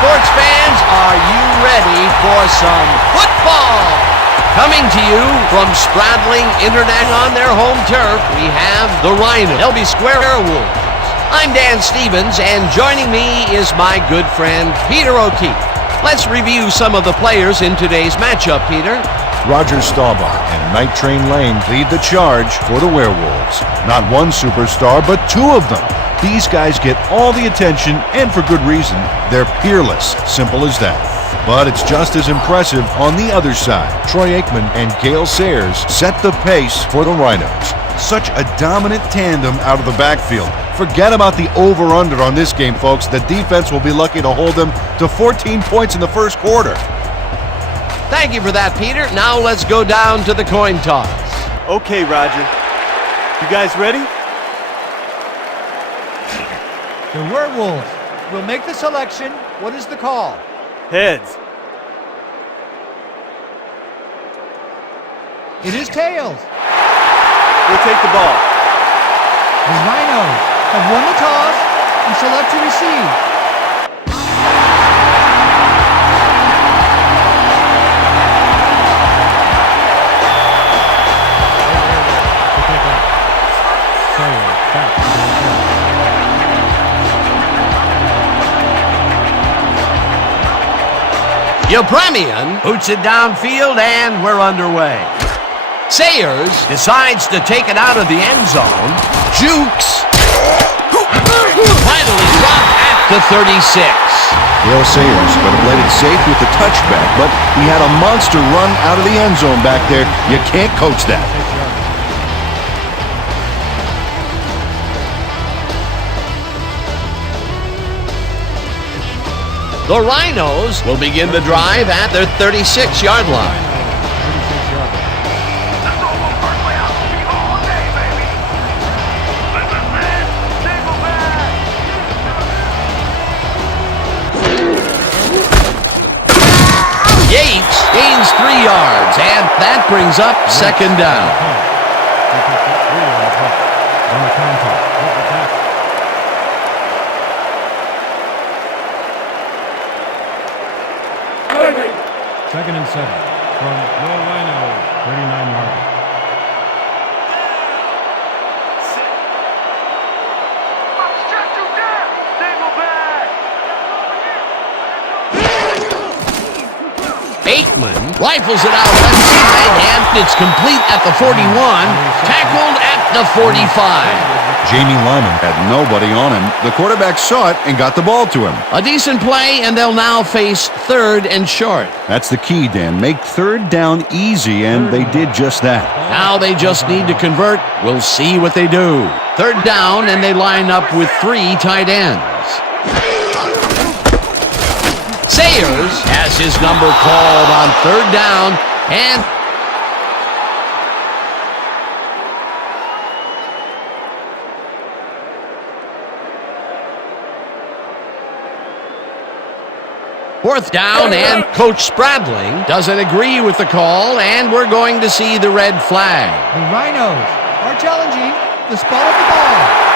Sports fans, are you ready for some football? Coming to you from Spradling Internet on their home turf, we have the Rhinos. They'll be square Werewolves. I'm Dan Stevens, and joining me is my good friend Peter O'Keefe. Let's review some of the players in today's matchup, Peter. Roger Staubach and Night Train Lane lead the charge for the Werewolves. Not one superstar, but two of them. These guys get all the attention, and for good reason. They're peerless, simple as that. But it's just as impressive on the other side. Troy Aikman and Gale Sayers set the pace for the Rhinos. Such a dominant tandem out of the backfield. Forget about the over-under on this game, folks. The defense will be lucky to hold them to 14 points in the first quarter. Thank you for that, Peter. Now let's go down to the coin toss. Okay, Roger. You guys ready? The Werewolves will make the selection. What is the call? Heads. It is tails. We'll take the ball. The Rhinos have won the toss and select to receive. Yepremian boots it downfield, and we're underway. Sayers decides to take it out of the end zone. Jukes. Finally dropped at the 36. Gale Sayers could have played it safe with the touchback, but he had a monster run out of the end zone back there. You can't coach that. The Rhinos will begin the drive at their 36-yard line. Yates gains 3 yards, and that brings up second down. Second and 7 from your Rhinos, 39 yards. Aikman rifles it out left side, and it's complete at the 41, tackled at the 45. Jamie Lyman had nobody on him. The quarterback saw it and got the ball to him. A decent play, and they'll now face third and short. That's the key, Dan. Make third down easy, and they did just that. Now they just need to convert. We'll see what they do. Third down, and they line up with 3 tight ends. Sayers has his number called on third down, and fourth down, and Coach Spradling doesn't agree with the call, and we're going to see the red flag. The Rhinos are challenging the spot of the ball.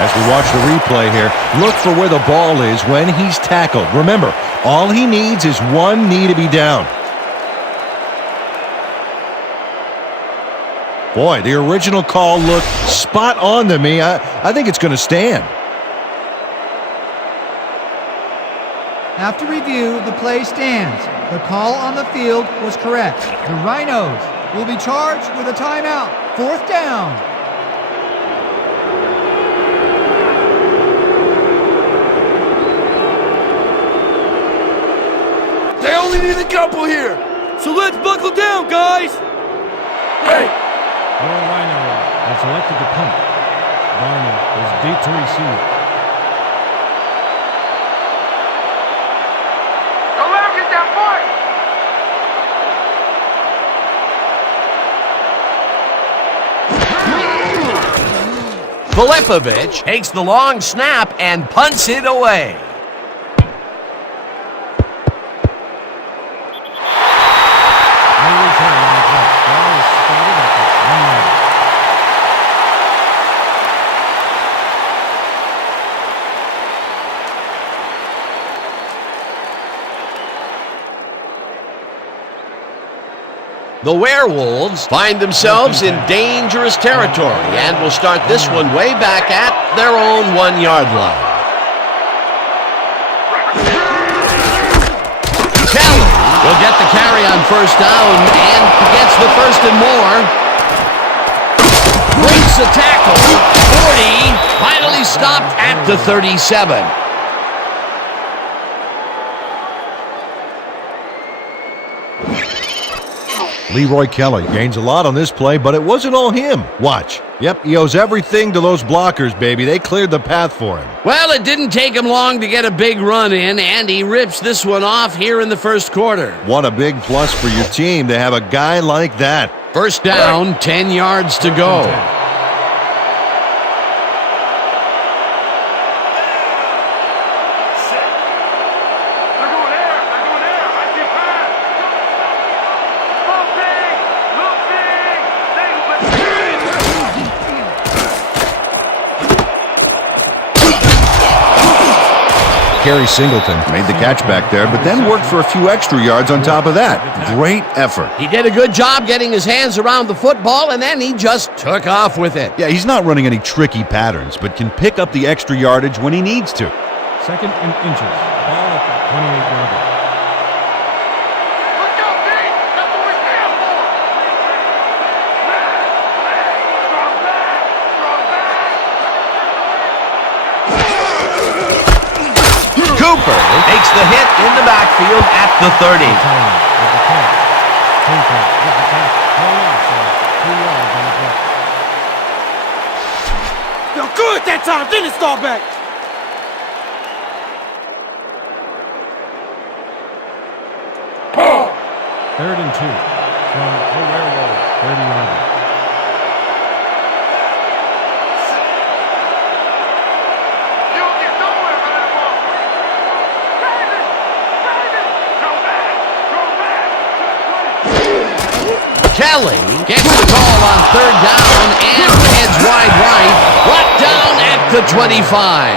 As we watch the replay here, look for where the ball is when he's tackled. Remember, all he needs is one knee to be down. Boy, the original call looked spot on to me. I think it's going to stand. After review, the play stands. The call on the field was correct. The Rhinos will be charged with a timeout. 4th down. They only need a couple here, so let's buckle down, guys! Hey! Your Rhinos have selected to punt. Barney is deep to receive. Go let him get that point! Filipovich takes the long snap and punts it away. No return on the punt. Ball is spotted at the 1 yard. The Werewolves find themselves in dangerous territory and will start this one way back at their own 1 yard line. Kelly will get the carry on 1st down and gets the 1st and more. Breaks the tackle. 40, finally stopped at the 37. Leroy Kelly gains a lot on this play, but it wasn't all him. Watch. Yep, he owes everything to those blockers, baby. They cleared the path for him. Well, it didn't take him long to get a big run in, and he rips this one off here in the 1st quarter. What a big plus for your team to have a guy like that. 1st down, 10 yards to go. Gary Singleton made the catch back there, but then worked for a few extra yards on top of that. Great effort. He did a good job getting his hands around the football, and then he just took off with it. Yeah, he's not running any tricky patterns, but can pick up the extra yardage when he needs to. 2nd and inches. Ball at the 28-yard line. Let's go, D! That's what we stand for! Strong back! Strong back! Cooper takes the hit in the backfield at the 30. Yo, good that time! Didn't start back! Oh! 3rd and 2 from the Werewolves 30-yard line. You don't get nowhere with that ball! Davis! Davis! Go back! Go back! Kelly gets the call on 3rd down and heads wide right. Brought down at the 25.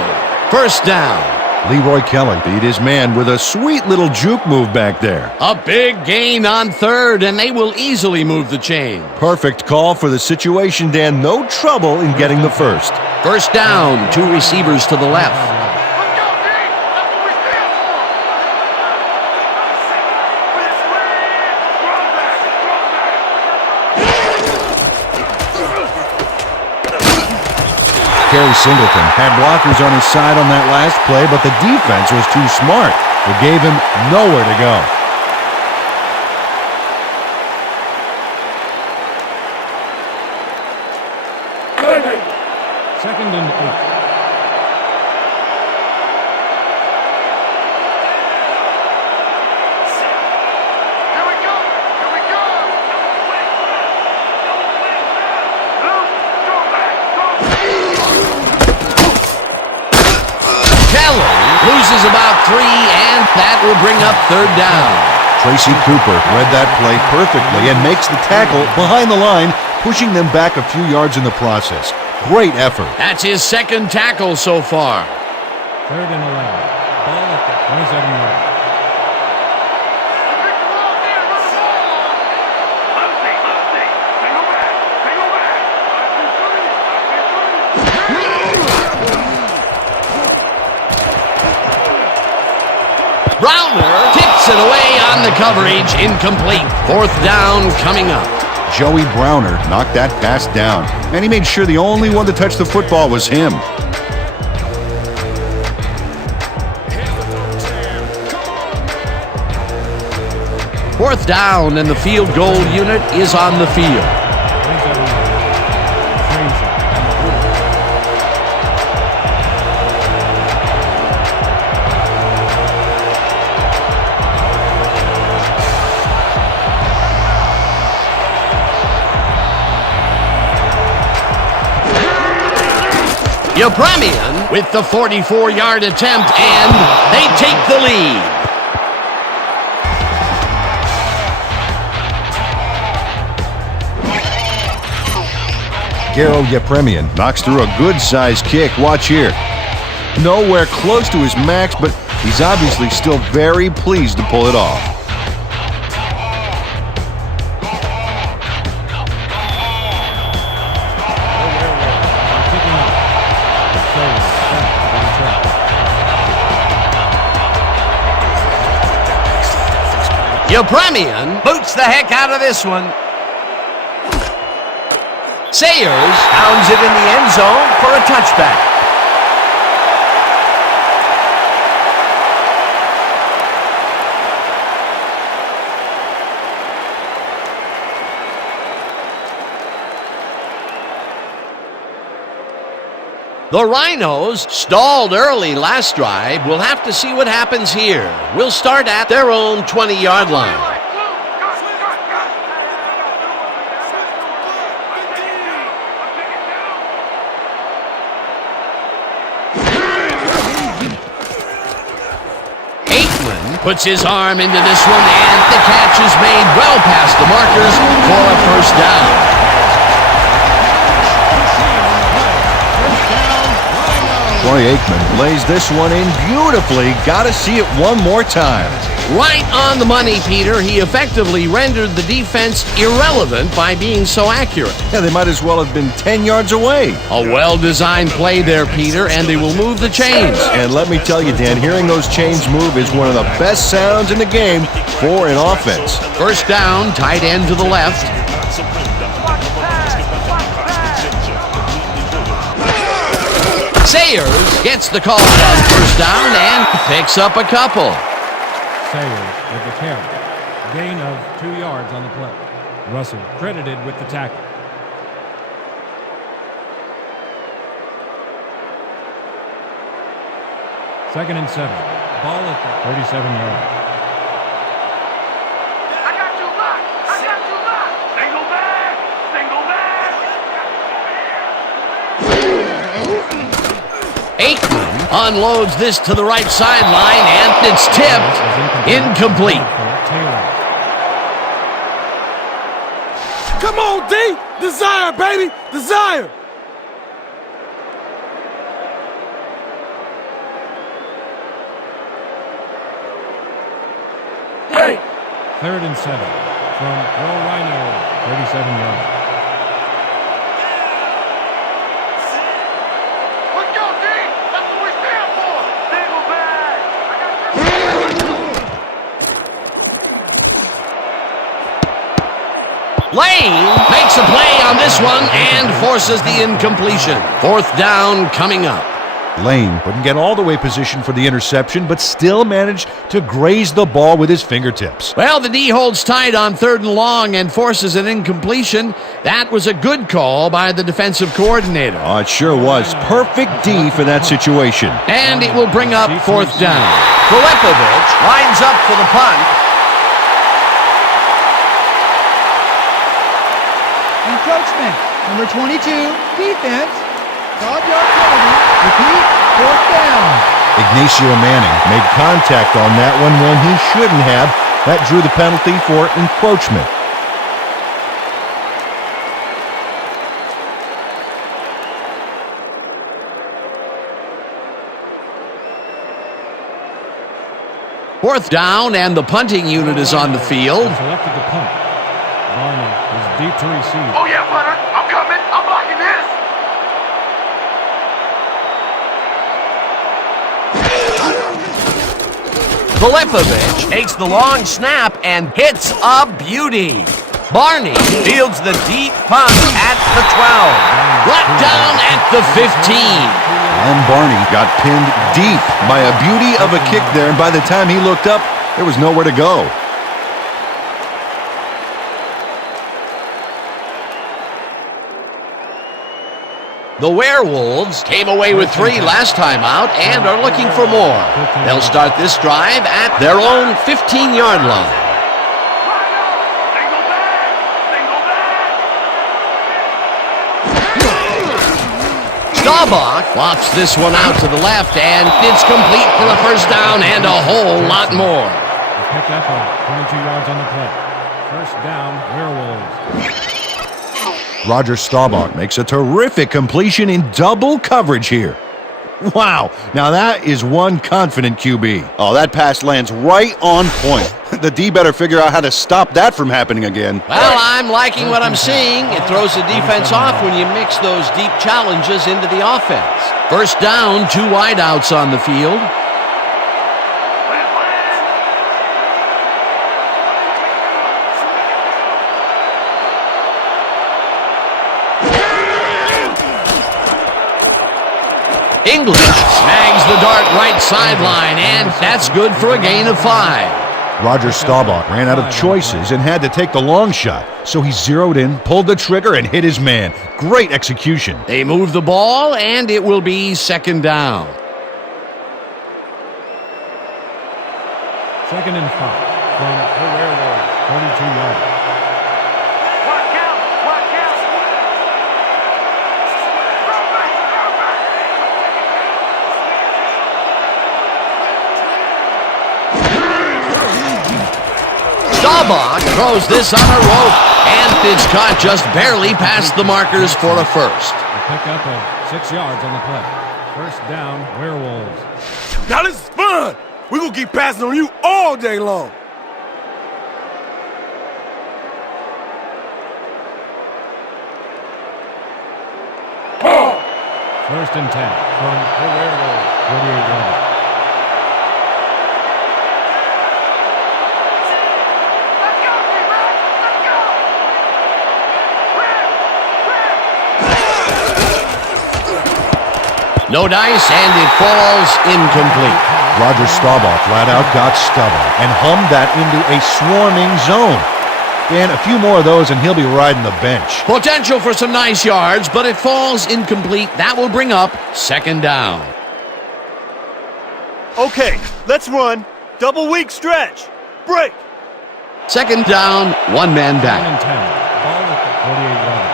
1st down. Leroy Kelly beat his man with a sweet little juke move back there. A big gain on 3rd, and they will easily move the chain. Perfect call for the situation, Dan. No trouble in getting the 1st. 1st down, 2 receivers to the left. Let's go, D! That's what we stand for! With a swing! Strong back! Strong back! Gary Singleton had blockers on his side on that last play, but the defense was too smart. It gave him nowhere to go. Second and 8. Here we go! Here we go! Luke, go back! Go back! Kelly loses about 3, and that will bring up 3rd down. Tracy Cooper read that play perfectly and makes the tackle behind the line, pushing them back a few yards in the process. Great effort. That's his 2nd tackle so far. 3rd and 11. Ball at the 27-yard line. Pick the ball there! Run the ball! Lucy! Hang on back! Hang on back! Browner tips it away on the coverage, incomplete. Fourth down coming up. Joey Browner knocked that pass down, and he made sure the only one to touch the football was him. Fourth down, and the field goal unit is on the field. Yepremian with the 44-yard attempt, and they take the lead. Garo Yepremian knocks through a good-sized kick. Watch here. Nowhere close to his max, but he's obviously still very pleased to pull it off. Yepremian boots the heck out of this one. Sayers pounds it in the end zone for a touchback. The Rhinos stalled early last drive. We'll have to see what happens here. We'll start at their own 20-yard line. Puts his arm into this one, and the catch is made well past the markers for a first down. Troy Aikman lays this one in beautifully. Got to see it one more time. Right on the money, Peter. He effectively rendered the defense irrelevant by being so accurate. Yeah, they might as well have been 10 yards away. A well-designed play there, Peter, and they will move the chains. And let me tell you, Dan, hearing those chains move is one of the best sounds in the game for an offense. First down, tight end to the left. Sayers gets the call on first down and picks up a couple. Sayers with the carry. Gain of 2 yards on the play. Russell credited with the tackle. Second and 7. Ball at the 37-yard. I got you locked. I got you locked. Single back. Single back. Aikman unloads this to the right sideline, and it's tipped. Incomplete. Come on, D! Desire, baby! Desire! Hey! Third and 7 from Rhino, 37 yards. Let's go, D! That's what we stand for! Single back! I got you. Lane makes a play on this one and forces the incompletion. Fourth down coming up. Lane couldn't get all the way positioned for the interception, but still managed to graze the ball with his fingertips. Well, the D holds tight on third and long and forces an incompletion. That was a good call by the defensive coordinator. Oh, it sure was. Perfect D for that situation. And it will bring up fourth down. Filipovich lines up for the punt. Encroachment. Number 22, defense. 5-yard penalty. Repeat, fourth down. Ignacio Manning made contact on that one when he shouldn't have. That drew the penalty for encroachment. Fourth down, and the punting unit is on the field. Selected the punt. Barney is deep to receive. Oh, yeah, punter. I'm coming. I'm blocking this. Filipovich takes the long snap and hits a beauty. Barney fields the deep punt at the 12. Brought down at the 15. And Barney got pinned deep by a beauty of a kick there, and by the time he looked up, there was nowhere to go. The Werewolves came away with 3 last time out and are looking for more. They'll start this drive at their own 15-yard line. Staubach lofts this one out to the left, and it's complete for a first down and a whole lot more. Pick up 22 yards on the play. First down, Werewolves. Roger Staubach makes a terrific completion in double coverage here. Wow, now that is one confident QB. Oh, that pass lands right on point. The D better figure out how to stop that from happening again. Well, I'm liking what I'm seeing. It throws the defense off when you mix those deep challenges into the offense. First down, 2 wideouts on the field. English snags the dart right sideline, and that's good for a gain of 5. Roger Staubach ran out of choices and had to take the long shot, so he zeroed in, pulled the trigger, and hit his man. Great execution. They move the ball, and it will be second down. 2nd and 5 from the Werewolves, 42 yards. Staubach throws this on a rope, and it's caught just barely past the markers for a first. A pickup of 6 yards on the play. First down, Werewolves. Now this is fun. We're going to keep passing on you all day long. First and 10 from the Werewolves, 48 yards. No dice, and it falls incomplete. Roger Staubach flat out got stubborn and hummed that into a swarming zone. Dan, a few more of those and he'll be riding the bench. Potential for some nice yards, but it falls incomplete. That will bring up second down. Okay, let's run. Double weak stretch. Break. Second down, 1 man 1 back. and 10. Ball at the 48 yards.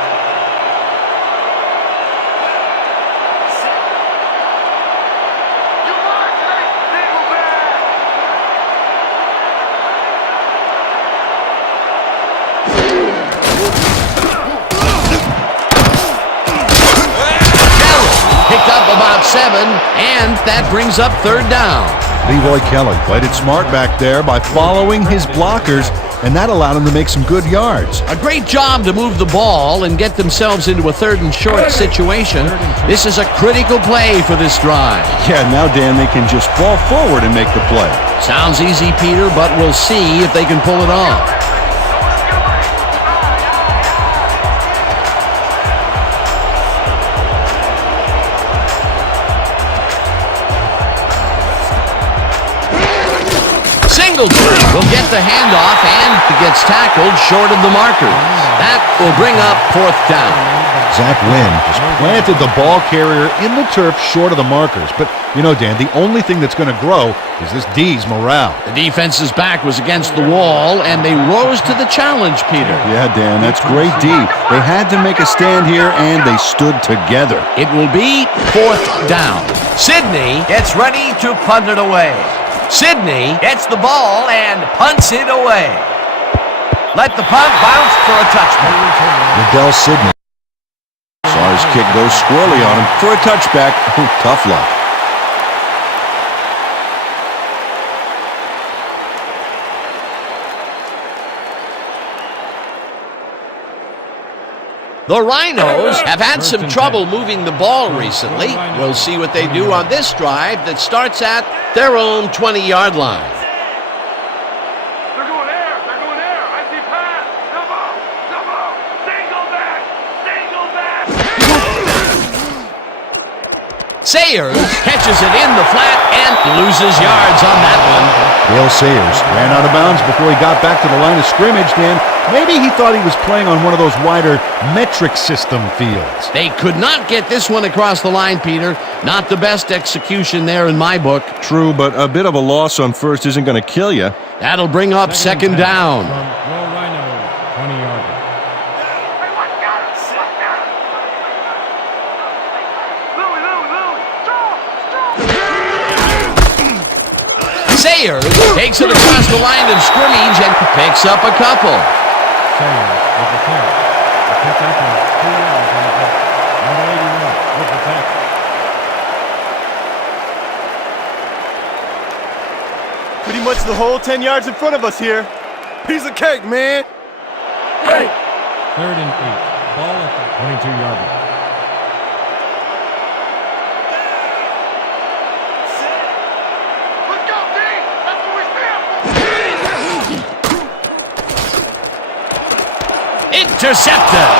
About 7, and that brings up third down. Leroy Kelly played it smart back there by following his blockers, and that allowed him to make some good yards. A great job to move the ball and get themselves into a 3rd and short situation. This is a critical play for this drive. Yeah, now, Dan, they can just fall forward and make the play. Sounds easy, Peter, but we'll see if they can pull it off. Will get the handoff, and he gets tackled short of the markers. That will bring up 4th down. Zach Wynn just planted the ball carrier in the turf short of the markers. But, you know, Dan, the only thing that's going to grow is this D's morale. The defense's back was against the wall, and they rose to the challenge, Peter. Yeah, Dan, that's great D. They had to make a stand here, and they stood together. It will be 4th down. Sidney gets ready to punt it away. Sidney gets the ball and punts it away. Let the punt bounce for a touchback. Liddell Sidney saw his kick go squirrely on him for a touchback. Tough luck. The Rhinos have had some trouble moving the ball recently. We'll see what they do on this drive that starts at their own 20-yard line. Sayers catches it in the flat and loses yards on that one. Dale Sayers ran out of bounds before he got back to the line of scrimmage, Dan. Maybe he thought he was playing on one of those wider metric system fields. They could not get this one across the line, Peter. Not the best execution there in my book. True, but a bit of a loss on first isn't going to kill you. That'll bring up second down. From Rhinos, 20 yards. Hey, watch out! Watch out! Louie, Sayers takes it across the line of scrimmage and picks up a couple. Sayers with the carry. The pickup of 2 yards on the play. Number 81 with the tackle. Pretty much the whole 10 yards in front of us here. Piece of cake, man. Hey. 3rd and 8. Ball at the 22-yard line. let's go, D! That's what we stand for! Intercepted.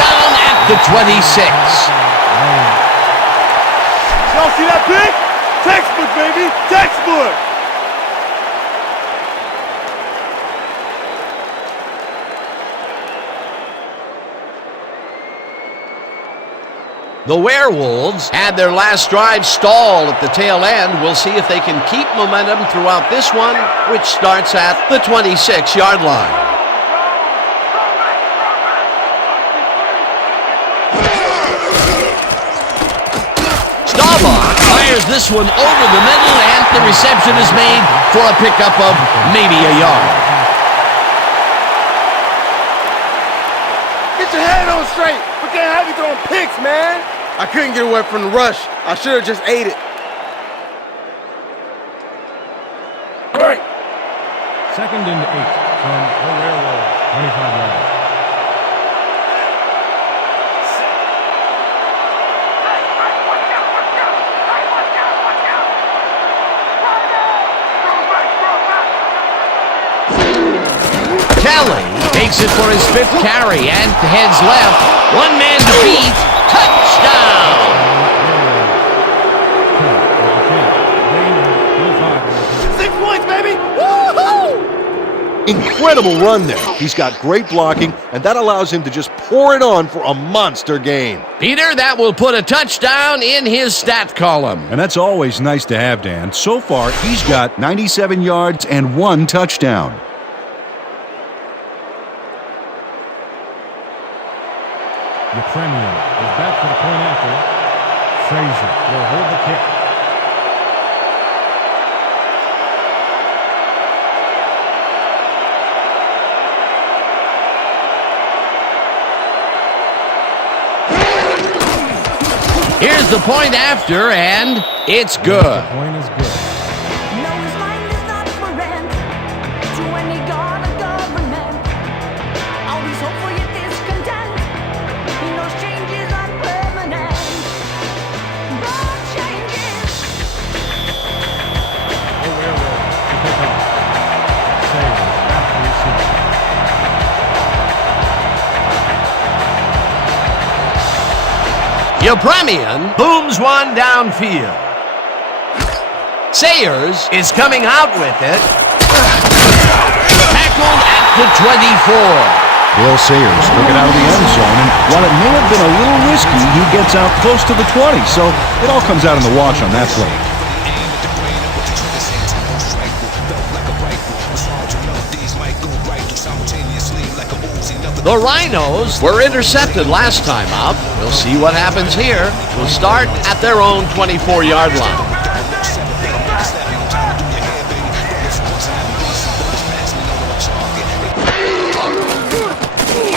Down at the 26. Y'all see that pick? Textbook, baby! Textbook! The Werewolves had their last drive stall at the tail end. We'll see if they can keep momentum throughout this one, which starts at the 26-yard line. Staubach fires this one over the middle, and the reception is made for a pickup of maybe a yard. Get your head on straight. We can't have you throwing picks, man. I couldn't get away from the rush. I should have just ate it. Right. 2nd and 8 from the Werewolves, 25 yards. Kelly takes it for his 5th carry and heads left. One man to beat. Touchdown! 6 points, baby! Incredible run there. He's got great blocking, and that allows him to just pour it on for a monster game. Peter, that will put a touchdown in his stat column. And that's always nice to have, Dan. So far, he's got 97 yards and 1 touchdown. The Premier is back for the point after. Frazier will hold the kick. Here's the point after, and it's The good. point is good. No, his mind is not for rent to any god or government. Always hopeful yet discontent. He knows changes are permanent, but changes. The Werewolves to pick off. Sayers back to receive. Yepremian booms one downfield. Sayers is coming out with it. Tackled at the 24. Dale Sayers took it out of the end zone, and while it may have been a little risky, he gets out close to the 20, so it all comes out in the wash on that play. The Rhinos were intercepted last time out. We'll see what happens here. We'll start at their own 24-yard line.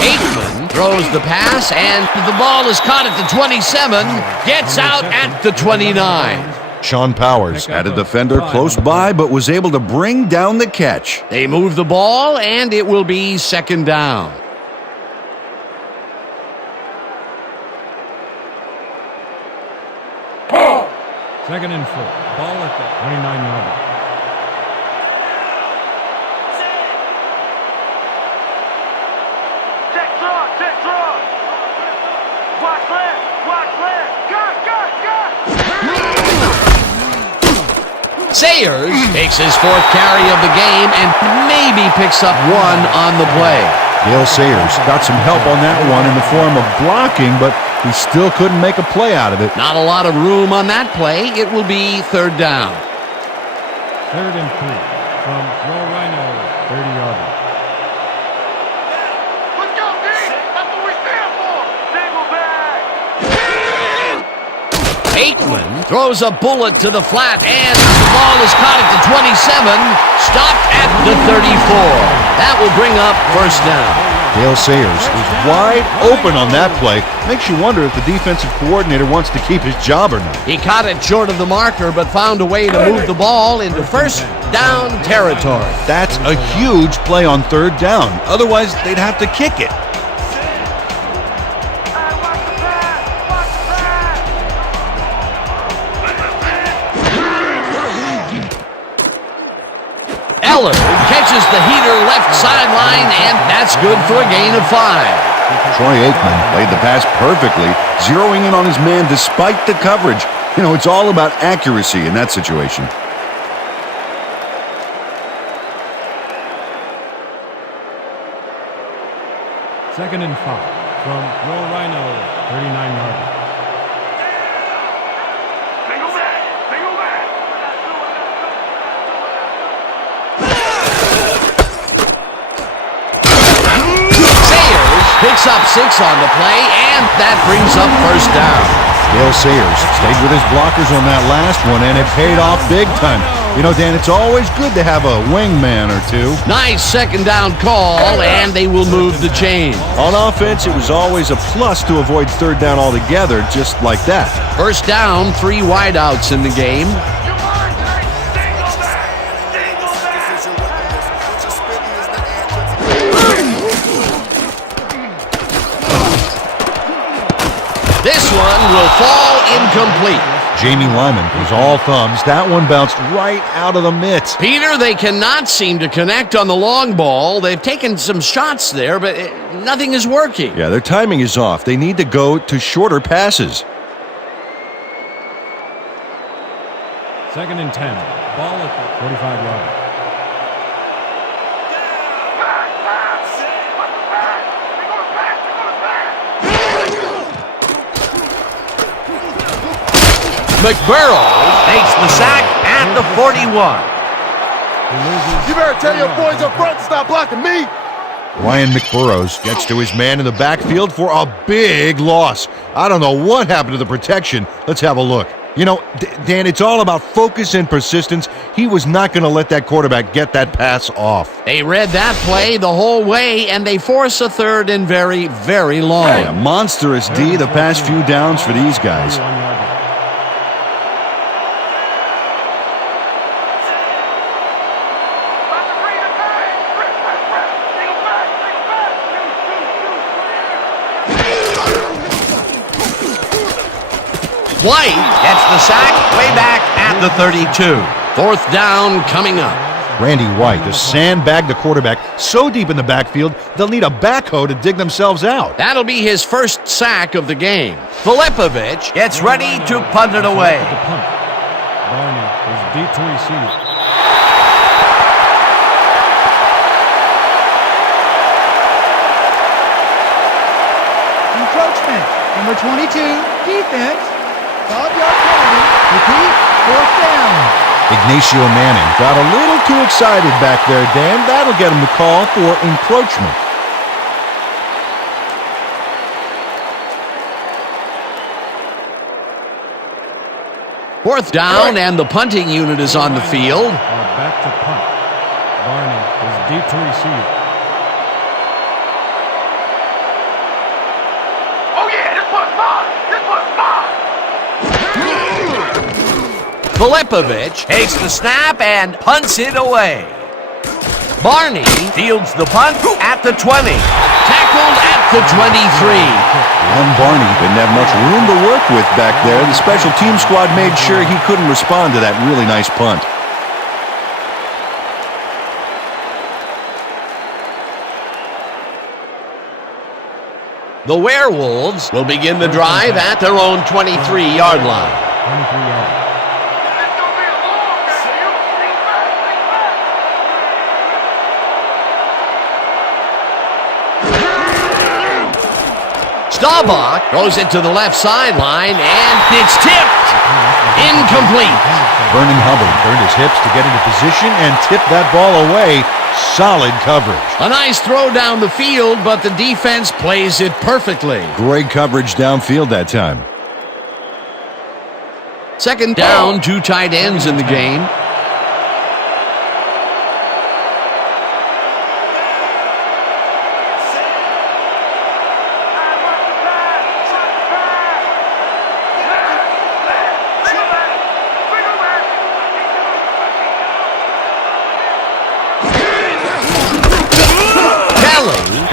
Aikman throws the pass, and the ball is caught at the 27, gets out at the 29. Sean Powers had a defender close by, but was able to bring down the catch. They move the ball, and it will be second down. Second and 4. Ball at the 29-yard line. Check draw, check draw! Sayers takes his fourth carry of the game and maybe picks up one on the play. Gale Sayers got some help on that one in the form of blocking, but he still couldn't make a play out of it. Not a lot of room on that play. It will be third down. 3rd and 3 from your Rhinos, 30-yarder. Let's go, D! That's what we stand for! Single back! Aikman throws a bullet to the flat, and the ball is caught at the 27, stopped at the 34. That will bring up first down. Gale Sayers was wide open on that play. Makes you wonder if the defensive coordinator wants to keep his job or not. He caught it short of the marker, but found a way to move the ball into first down territory. That's a huge play on third down. Otherwise, they'd have to kick it. Eller catches the heater left sideline, and that's good for a gain of 5. Troy Aikman played the pass perfectly, zeroing in on his man despite the coverage. You know, it's all about accuracy in that situation. Second and 5 from your Rhinos, 39-yarder. Single back! Single back! Sayers picks up 6 on the play, and that brings up first down. Gale Sayers stayed with his blockers on that last one, and it paid off big time. You know, Dan, it's always good to have a wingman or two. Nice second down call, and they will move the chain. On offense, it was always a plus to avoid third down altogether, just like that. First down, 3 wideouts in the game. Come on, Jay! Single back! Single back! This one will fall incomplete. Jamie Lyman was all thumbs. That one bounced right out of the mitts. Peter, they cannot seem to connect on the long ball. They've taken some shots there, but nothing is working. Yeah, their timing is off. They need to go to shorter passes. 2nd and 10. Ball at the 45-yarder. McBurrow takes the sack at the 41. You better tell your boys up front to stop blocking me. Ryan McBurrows gets to his man in the backfield for a big loss. I don't know what happened to the protection. Let's have a look. You know, Dan, it's all about focus and persistence. He was not going to let that quarterback get that pass off. They read that play the whole way, and they force a third and very, very long. Yeah, monstrous D the past few downs for these guys. 31-yarder. White gets the sack way back at the 32. Fourth down coming up. Randy White has sandbagged the quarterback so deep in the backfield, they'll need a backhoe to dig themselves out. That'll be his first sack of the game. Filipovich gets ready to punt it away. The punt. Barney is deep to receive. Encroachment. Number 22, defense. 5-yard penalty. Repeat, fourth down. Ignacio Manning got a little too excited back there, Dan. That'll get him the call for encroachment. Fourth down, and the punting unit is on the field. Back to punt. Barney is deep to receive. Oh yeah, this one's mine! This one's mine! Filipovich takes the snap and punts it away. Barney fields the punt at the 20. Tackled at the 23. Ron Barney didn't have much room to work with back there. The special team squad made sure he couldn't respond to that really nice punt. The Werewolves will begin the drive at their own 23-yard line. 23-yard. This gonna be a long game! You Staubach throws it to the left sideline, and it's tipped. Incomplete. Vernon Hubbard turned his hips to get into position and tipped that ball away. Solid coverage. A nice throw down the field, but the defense plays it perfectly. Great coverage downfield that time. Second down, 2 tight ends in the game.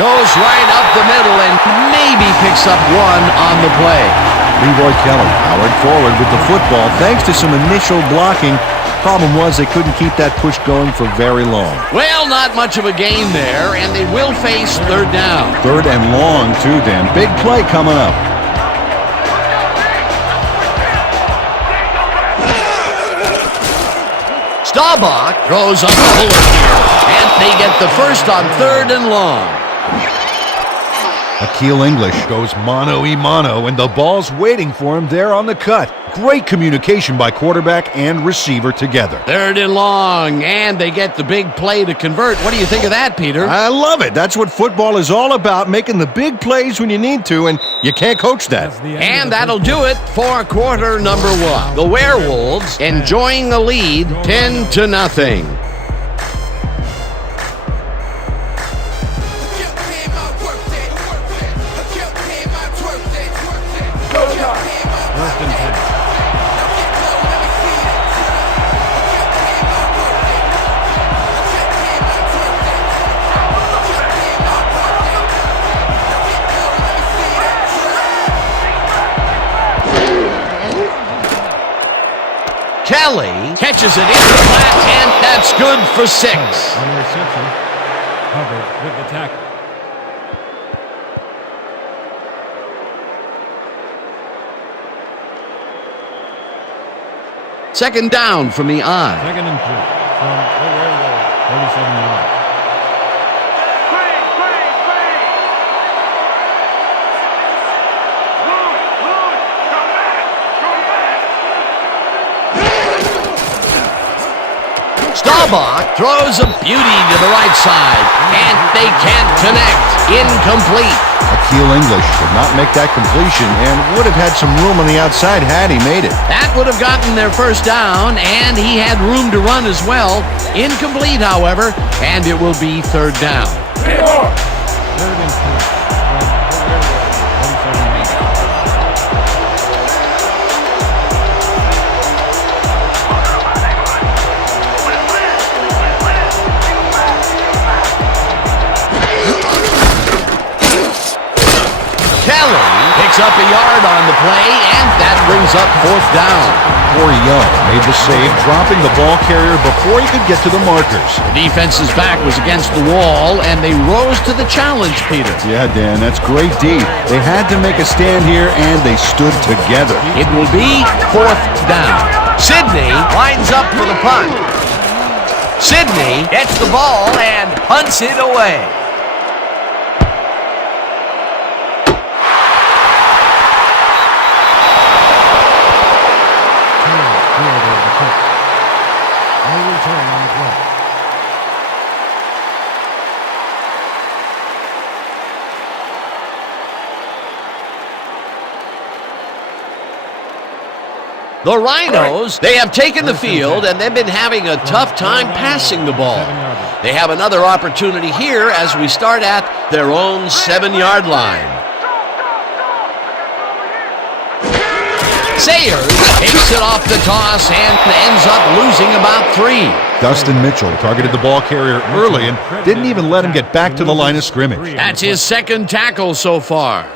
Goes right up the middle and maybe picks up one on the play. Leroy Kelly powered forward with the football thanks to some initial blocking. Problem was they couldn't keep that push going for very long. Well, not much of a gain there, and they will face third down. Third and long, too, Dan. Big play coming up. Staubach throws up the bullet here, and they get the first on third and long. Akil English goes mano-a-mano, and the ball's waiting for him there on the cut. Great communication by quarterback and receiver together. Third and long, and they get the big play to convert. What do you think of that, Peter? I love it. That's what football is all about, making the big plays when you need to, and you can't coach that. And that'll do it for quarter number 1. The Werewolves enjoying the lead 10-0. Kelly catches it in the flat, and that's good for 6. On the reception, Hubbard with the tackle. Second down from the I. Second and 2 from the Werewolves, 37 yards. Staubach throws a beauty to the right side, and they can't connect. Incomplete. Akil English could not make that completion and would have had some room on the outside had he made it. That would have gotten their first down, and he had room to run as well. Incomplete, however, and it will be third down. Third and 2 from the Werewolves, 37 yards. Kelly picks up a yard on the play, and that brings up fourth down. Corey Young made the save, dropping the ball carrier before he could get to the markers. The defense's back was against the wall, and they rose to the challenge, Peter. Yeah, Dan, that's great D. They had to make a stand here, and they stood together. It will be fourth down. Sidney lines up for the punt. Sidney gets the ball and punts it away. The Rhinos, they have taken the field, and they've been having a tough time passing the ball. They have another opportunity here as we start at their own 7-yard line. Sayers takes it off the toss and ends up losing about 3. Dustin Mitchell targeted the ball carrier early and didn't even let him get back to the line of scrimmage. That's his second tackle so far.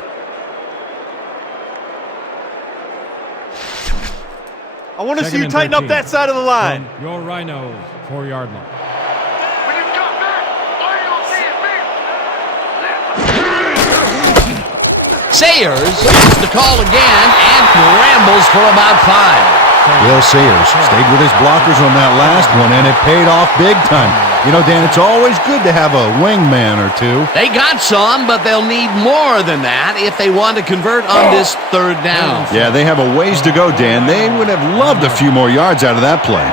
I want to see you tighten up that side of the line. Your Rhinos, 4-yard line. When you come back, all you gonna see is me. Sayers gets the call again and rambles for about 5. Will Sayers stayed with his blockers on that last one, and it paid off big time. You know, Dan, it's always good to have a wingman or two. They got some, but they'll need more than that if they want to convert on this third down. Yeah, they have a ways to go, Dan. They would have loved a few more yards out of that play.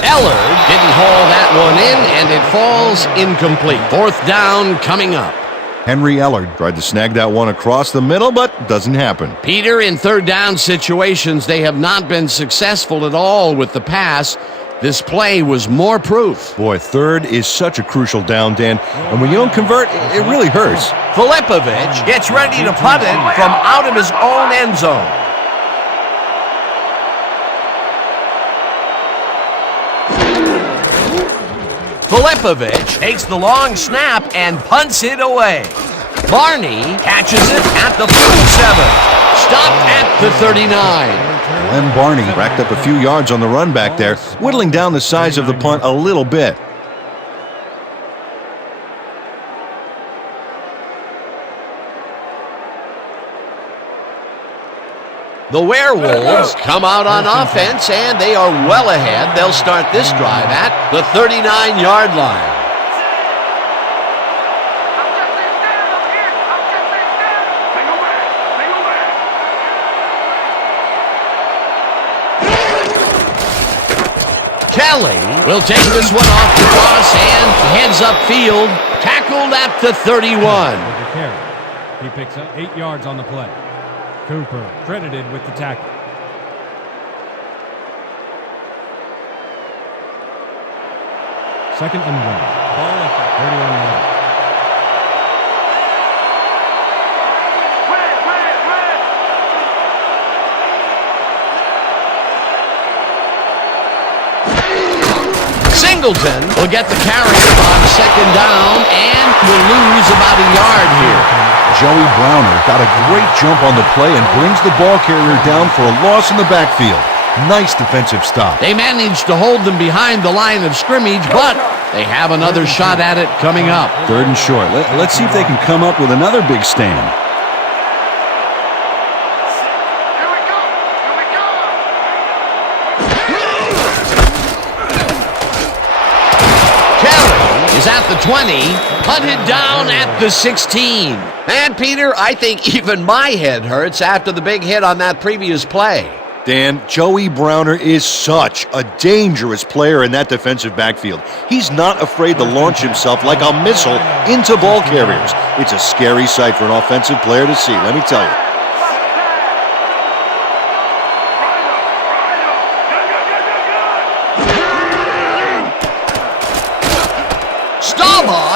Ellard didn't haul that one in, and it falls incomplete. Fourth down coming up. Henry Ellard tried to snag that one across the middle, but doesn't happen. Peter, in third down situations, they have not been successful at all with the pass. This play was more proof. Boy, third is such a crucial down, Dan. And when you don't convert, it really hurts. Filipovich gets ready to punt it from out of his own end zone. Filipovich takes the long snap and punts it away. Barney catches it at the 47. Stopped at the 39. Glenn Barney racked up a few yards on the run back there, whittling down the size of the punt a little bit. The Werewolves come out on offense, and they are well ahead. They'll start this drive at the 39-yard line. Kelly will take this one off the cross and heads upfield, tackled at the 31. He picks up 8 yards on the play. Cooper credited with the tackle. Second and 1. Ball at the 31 yard. Singleton will get the carry on second down and will lose about a yard here. Joey Browner got a great jump on the play and brings the ball carrier down for a loss in the backfield. Nice defensive stop. They managed to hold them behind the line of scrimmage, but they have another shot at it coming up. Third and short. Let's see if they can come up with another big stand. Is at the 20, hunted down at the 16. And Peter, I think even my head hurts after the big hit on that previous play. Dan, Joey Browner is such a dangerous player in that defensive backfield. He's not afraid to launch himself like a missile into ball carriers. It's a scary sight for an offensive player to see, let me tell you.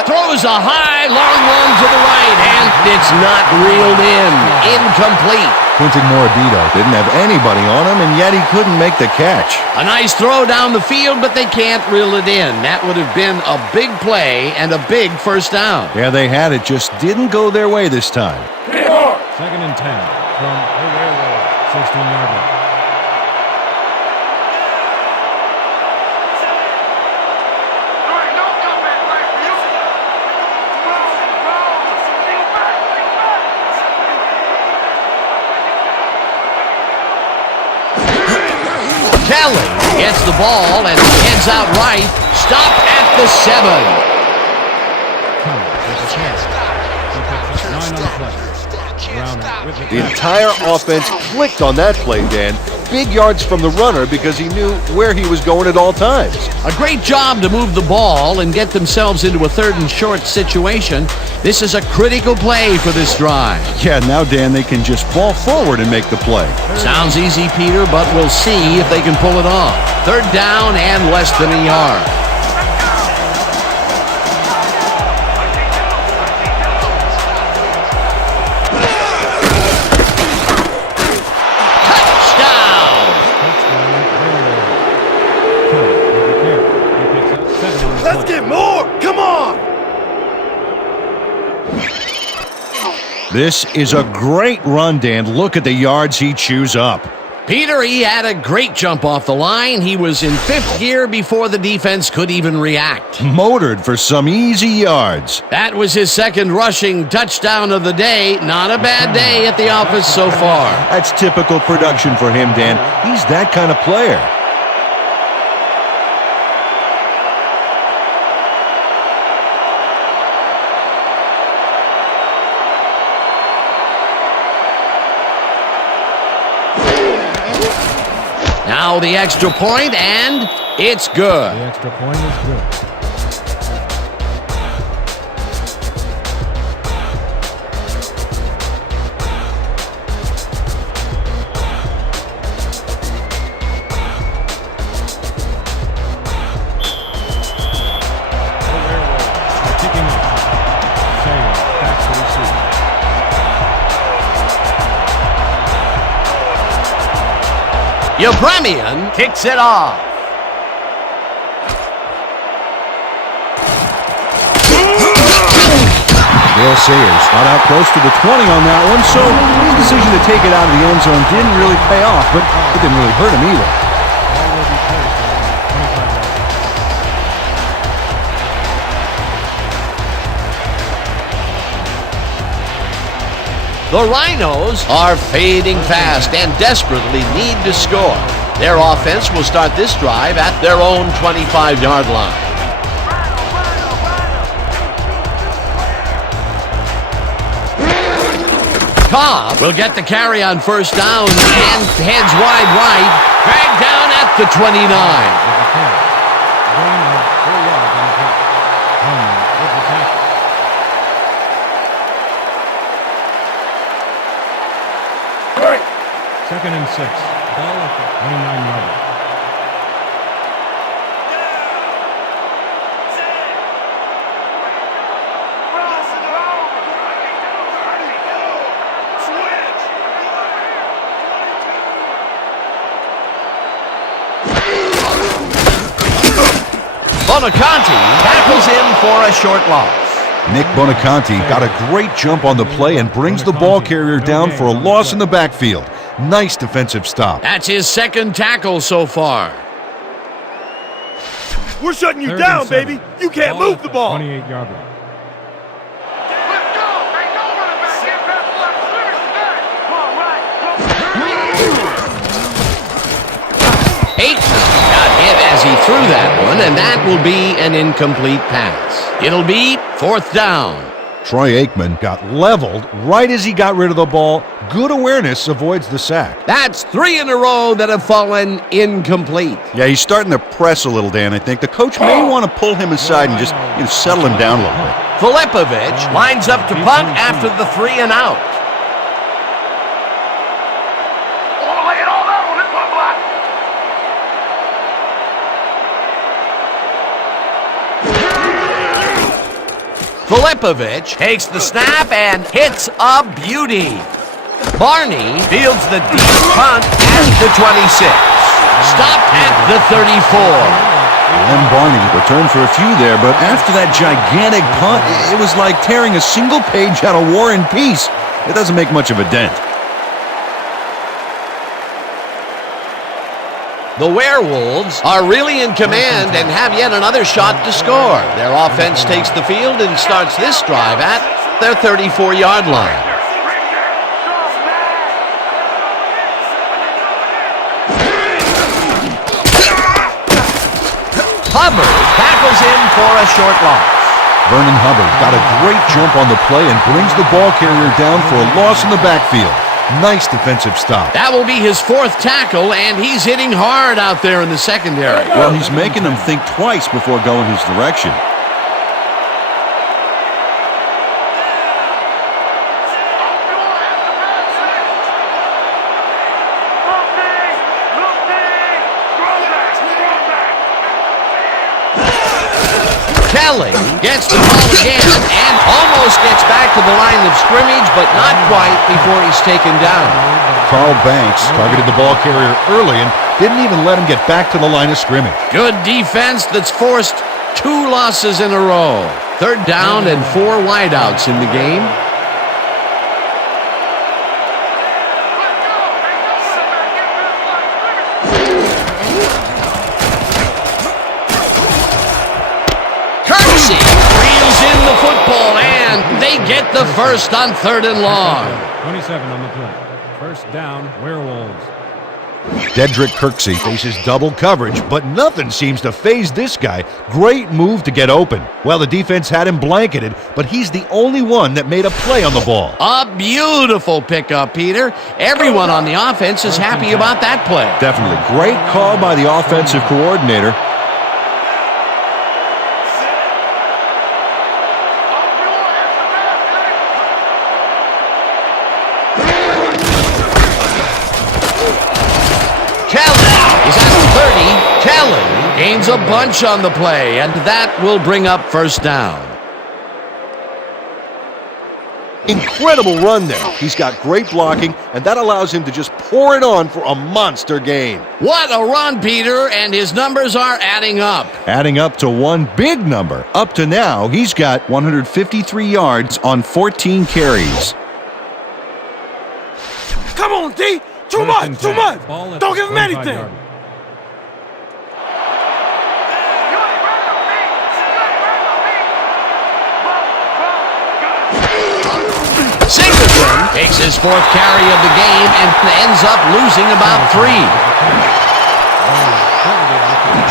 Throws a high, long one to the right, and it's not reeled in. Incomplete. Quentin Morabito didn't have anybody on him, and yet he couldn't make the catch. A nice throw down the field, but they can't reel it in. That would have been a big play and a big first down. Yeah, they had it, just didn't go their way this time. Second and 10 from the Werewolves, 16-yard line. Kelly gets the ball and heads out right. Stopped at the 7. The entire offense clicked on that play, Dan. Big yards from the runner because he knew where he was going at all times. A great job to move the ball and get themselves into a third and short situation. This is a critical play for this drive. Yeah, now, Dan, they can just fall forward and make the play. Sounds easy, Peter, but we'll see if they can pull it off. Third down and less than a yard. Let's get more! Come on! This is a great run, Dan. Look at the yards he chews up. Peter, he had a great jump off the line. He was in fifth gear before the defense could even react. Motored for some easy yards. That was his second rushing touchdown of the day. Not a bad day at the office so far. That's typical production for him, Dan. He's that kind of player. Now the extra point, and it's good. The extra point is good. Yepremian kicks it off. Dale Sayers got out close to the 20 on that one, so his decision to take it out of the end zone didn't really pay off, but it didn't really hurt him either. The Rhinos are fading fast and desperately need to score. Their offense will start this drive at their own 25-yard line. Cobb will get the carry on first down and heads wide right. Dragged down at the 29. Gain of 4 yards on the play. Holman with the tackle. Second and 6. Ball at the 29-yard line. Bonaconti tackles him for a short loss. Nick Bonaconti got a great jump on the play and brings the ball carrier down for a loss in the backfield. Nice defensive stop. That's his second tackle so far. We're shutting you down, baby. You can't move the ball. 28-yard line. Let's go! Ain't no running back here past the line of scrimmage today. Come on, right. Aikman got hit as he threw that one, and that will be an incomplete pass. It'll be fourth down. Troy Aikman got leveled right as he got rid of the ball. Good awareness avoids the sack. That's 3 in a row that have fallen incomplete. Yeah, he's starting to press a little, Dan. I think the coach may want to pull him aside and just settle him down a little bit. Filipovich lines up to punt after the 3 and out. Oh, lay it all out on this one, Black. Filipovich takes the snap and hits a beauty. Barney fields the deep punt at the 26. Stopped at the 34. And Barney returned for a few there, but after that gigantic punt, it was like tearing a single page out of War and Peace. It doesn't make much of a dent. The Werewolves are really in command and have yet another shot to score. Their offense takes the field and starts this drive at their 34-yard line. Hubbard tackles him for a short loss. Vernon Hubbard got a great jump on the play and brings the ball carrier down for a loss in the backfield. Nice defensive stop. That will be his 4th tackle, and he's hitting hard out there in the secondary. Well, he's making them think twice before going his direction. Kelly gets the ball again and almost gets back to the line of scrimmage, but not quite before he's taken down. Carl Banks targeted the ball carrier early and didn't even let him get back to the line of scrimmage. Good defense that's forced 2 losses in a row. 3rd down and 4 wideouts in the game. they get the first on 3rd and long. 27 on the play. First down, Werewolves. Dedrick Kirksey faces double coverage, but nothing seems to faze this guy. Great move to get open. Well, the defense had him blanketed, but he's the only one that made a play on the ball. A beautiful pickup, Peter. Everyone on the offense is happy about that play. Definitely. Great call by the offensive coordinator. Gains a bunch on the play, and that will bring up first down. Incredible run there. He's got great blocking, and that allows him to just pour it on for a monster gain. What a run, Peter, and his numbers are adding up. Adding up to one big number. Up to now, he's got 153 yards on 14 carries. Come on, D. Too much. Don't give him anything. Singleton takes his 4th carry of the game and ends up losing about 3.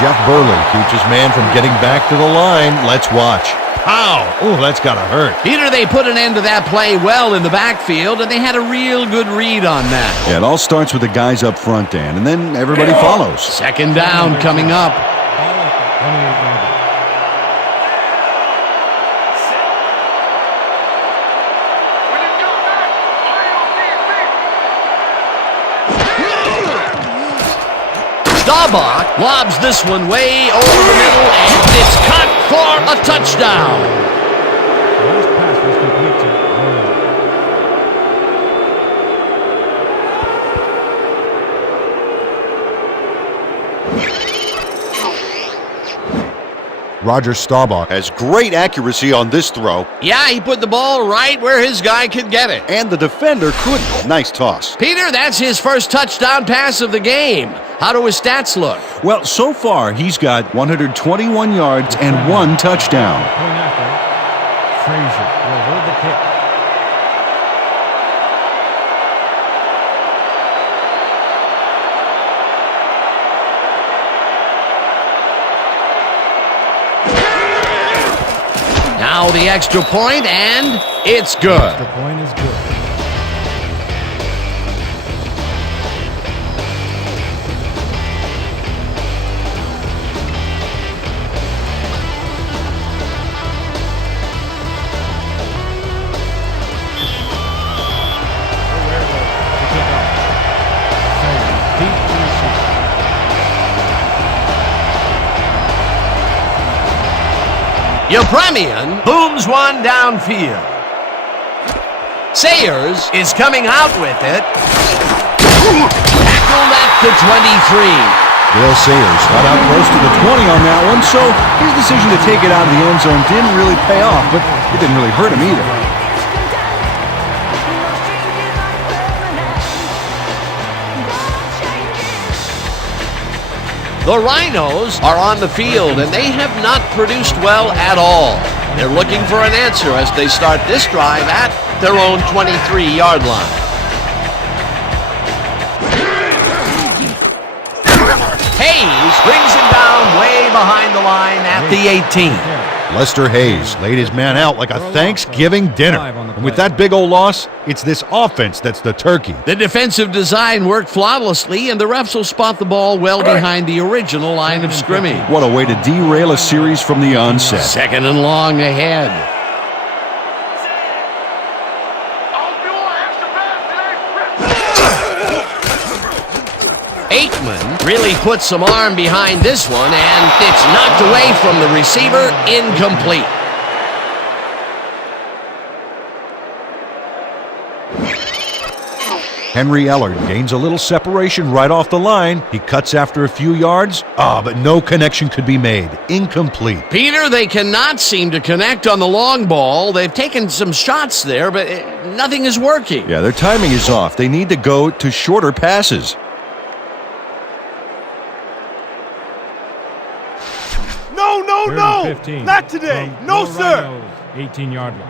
Jeff Burley keeps his man from getting back to the line. Let's watch. Ow! Oh, that's gotta hurt. Peter, they put an end to that play well in the backfield, and they had a real good read on that. Yeah, it all starts with the guys up front, Dan, and then everybody follows. 2nd down coming up. Ball at the 28-yard line. Staubach lobs this one way over the middle, and it's caught for a touchdown. Last pass was complete to Roger Staubach Has great accuracy on this throw, Yeah, he put the ball right where his guy could get it. and the defender couldn't. Nice toss. Peter, that's his first touchdown pass of the game. How do his stats look? Well, so far, he's got 121 yards and 1 touchdown. point after. Frazier will hold the kick. Now the extra point, and it's good. The point is good. Yepremian booms one downfield. Sayers is coming out with it. Tackled at the 23. Dale Sayers got out close to the 20 on that one, so his decision to take it out of the end zone didn't really pay off, but it didn't really hurt him either. The Rhinos are on the field, and they have not produced well at all. They're looking for an answer as they start this drive at their own 23-yard line. Hayes brings him down way behind the line at the 18. Lester Hayes laid his man out like a Thanksgiving dinner. And with that big old loss, it's this offense that's the turkey. The defensive design worked flawlessly, and the refs will spot the ball well behind the original line of scrimmage. What a way to derail a series from the onset. 2nd and long ahead. Aikman really put some arm behind this one, and it's knocked away from the receiver, incomplete. Henry Ellard gains a little separation right off the line. He cuts after a few yards. But no connection could be made. Incomplete. Peter, they cannot seem to connect on the long ball. They've taken some shots there, but nothing is working. Yeah, their timing is off. They need to go to shorter passes. No, Third and 15 not today. from No, the sir. Rhinos, 18-yard line.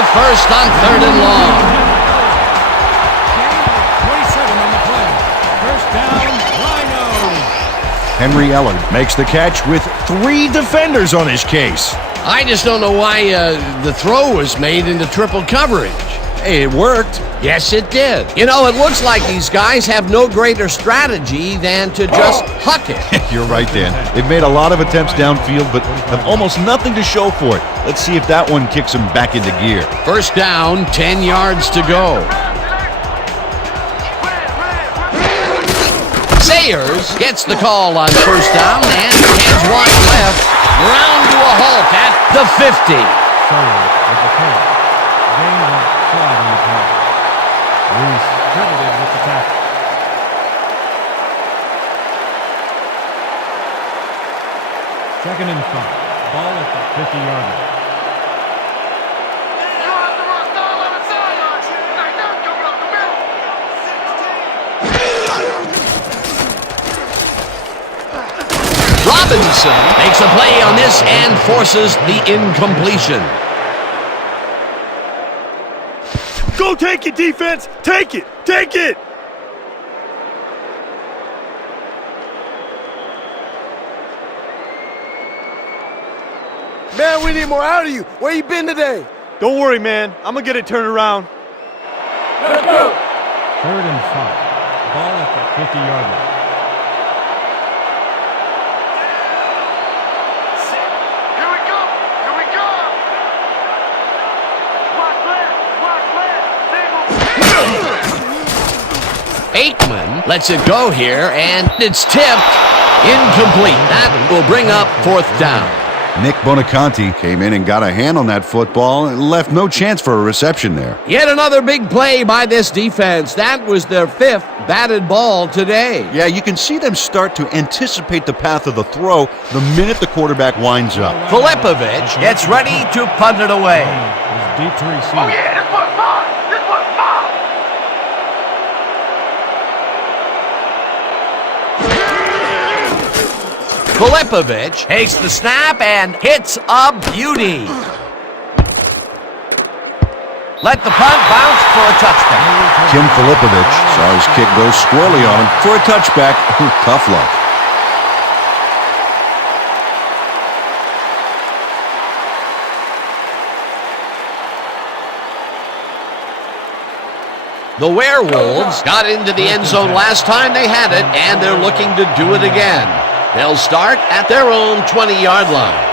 the first on 3rd and long. 27 on the play. First down, Rhinos. Henry Ellard makes the catch with 3 defenders on his case. I just don't know why the throw was made into triple coverage. Hey, it worked. Yes, it did. You know, it looks like these guys have no greater strategy than to just huck it. You're right, Dan. They've made a lot of attempts downfield, but have almost nothing to show for it. Let's see if that one kicks them back into gear. First down, 10 yards to go. Sayers gets the call on first down and hands wide left, round to a halt at the 50. Sayers with the carry. Gain of 5 on the play. Reese credited with the tackle. Second and 5. Ball at the 50-yard line. You have to run down on the sideline. Like that coming up the middle. Robinson makes a play on this and forces the incompletion. Go take it, defense! Take it! Take it! Man, we need more out of you. Where you been today? Don't worry, man. I'm gonna get it turned around. Third and 5. Ball at the 50-yard line. Here we go. Here we go. Watch left. Aikman lets it go here, and it's tipped. Incomplete. That will bring up 4th down. Nick Bonaconti came in and got a hand on that football and left no chance for a reception there. Yet another big play by this defense. That was their 5th batted ball today. Yeah, you can see them start to anticipate the path of the throw the minute the quarterback winds up. Filipovich gets ready to punt it away. Is deep to receive. Oh yeah, this one's mine. This one's mine. Filipovich takes the snap and hits a beauty. Let the punt bounce for a touchback. Kim Filipovich saw his kick go squarely on him for a touchback. Tough luck. The Werewolves got into the end zone last time they had it, and they're looking to do it again. They'll start at their own 20-yard line.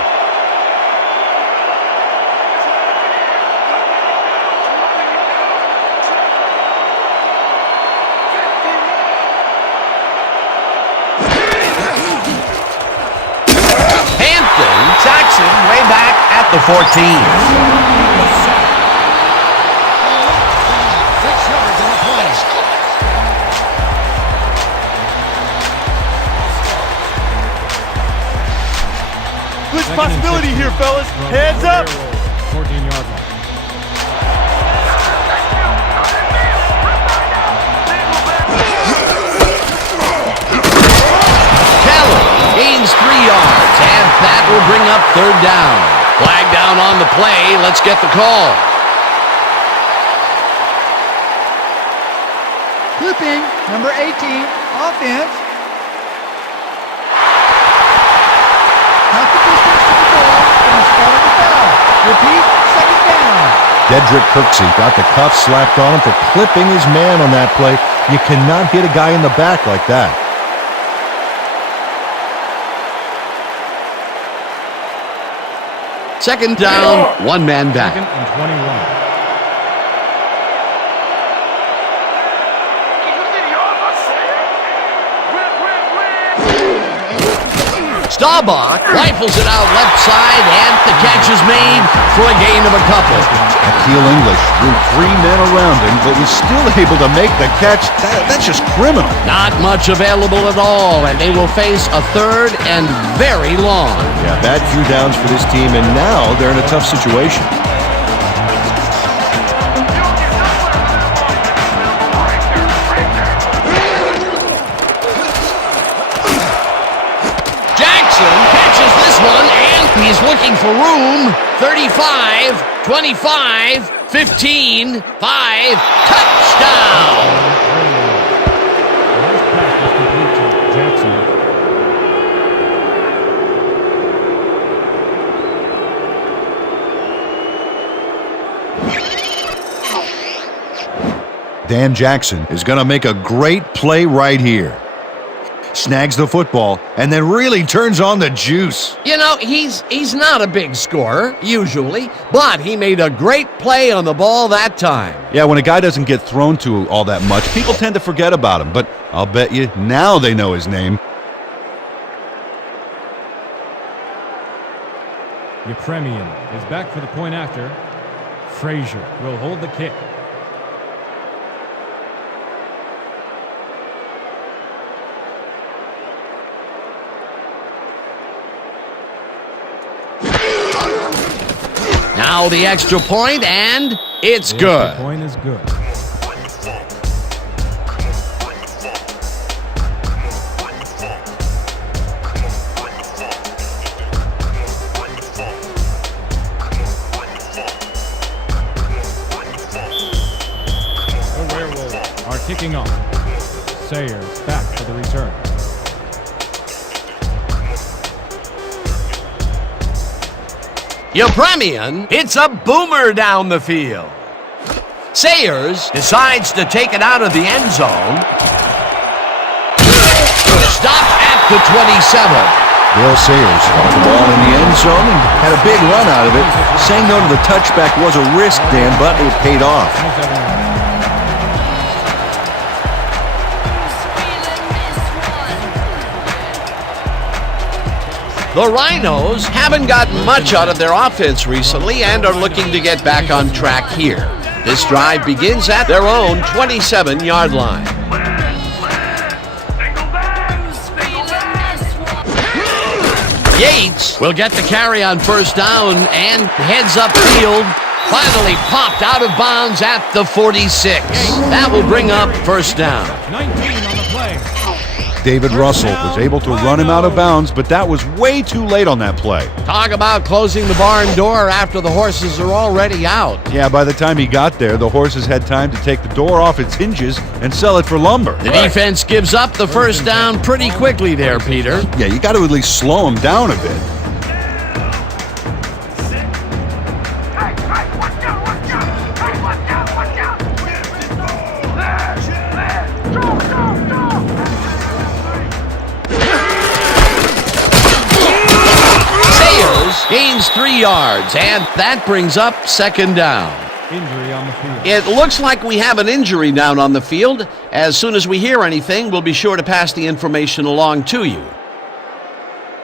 Hampton sacks him way back at the 14. Good possibility here, fellas. Heads up! 14-yard line. Kelly gains 3 yards, and that will bring up 3rd down. Flag down on the play. Let's get the call. Clipping, number 18, offense. Half the distance to the goal and start the foul. Repeat, 2nd down. Dedrick Kirksey got the cuff slapped on him for clipping his man on that play. You cannot hit a guy in the back like that. Second down, 1 man back. 2nd and 21. Staubach rifles it out left side, and the catch is made for a gain of a couple. Akil English threw 3 men around him, but was still able to make the catch. That's just criminal. Not much available at all, and they will face a 3rd and very long. Yeah, bad few downs for this team, and now they're in a tough situation. Catches this one, and he's looking for room. 35, 25, 15, 5, touchdown! Last pass was complete to Jackson. Dan Jackson is going to make a great play right here. Snags the football and then really turns on the juice. You know, he's not a big scorer, usually, but he made a great play on the ball that time. Yeah, when a guy doesn't get thrown to all that much, people tend to forget about him, but I'll bet you now they know his name. Yepremian is back for the point after. Frazier will hold the kick. Now the extra point, and it's The good. extra point is good. The Werewolves are kicking off. Sayers back for the return. Yepremian, it's a boomer down the field. Sayers decides to take it out of the end zone. Stop at the 27. Dale Sayers got the ball in the end zone and had a big run out of it. Saying no to the touchback was a risk, Dan, but it paid off. 27 yards. The Rhinos haven't gotten much out of their offense recently and are looking to get back on track here. This drive begins at their own 27-yard line. Yates will get the carry on first down and heads upfield. Finally popped out of bounds at the 46. That will bring up first down. 19 on the play. David Russell was able to run him out of bounds, but that was way too late on that play. Talk about closing the barn door after the horses are already out. Yeah, by the time he got there, the horses had time to take the door off its hinges and sell it for lumber. The defense gives up the first down pretty quickly there, Peter. Yeah, you got to at least slow him down a bit. Gains 3 yards, and that brings up second down. Injury on the field. It looks like we have an injury down on the field. As soon as we hear anything, we'll be sure to pass the information along to you.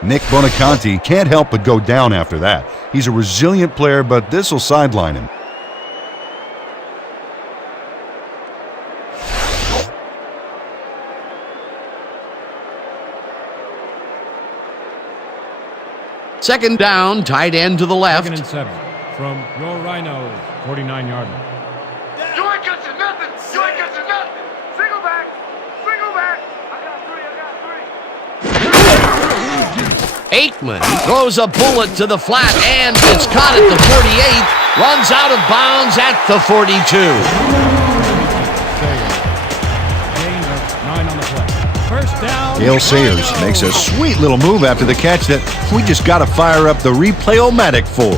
Nick Bonaconti can't help but go down after that. He's a resilient player, but this will sideline him. Second down, tight end to the left. 2nd and 7 from your Rhinos, 49-yard line. You ain't got you nothing. You ain't got you nothing. Single back. Single back. I got 3. Aikman throws a bullet to the flat, and it's caught at the 48. Runs out of bounds at the 42. Sayers. Gain of 9 on the play. First down. Dale Sayers makes a sweet little move after the catch that we just got to fire up the replay-o-matic for.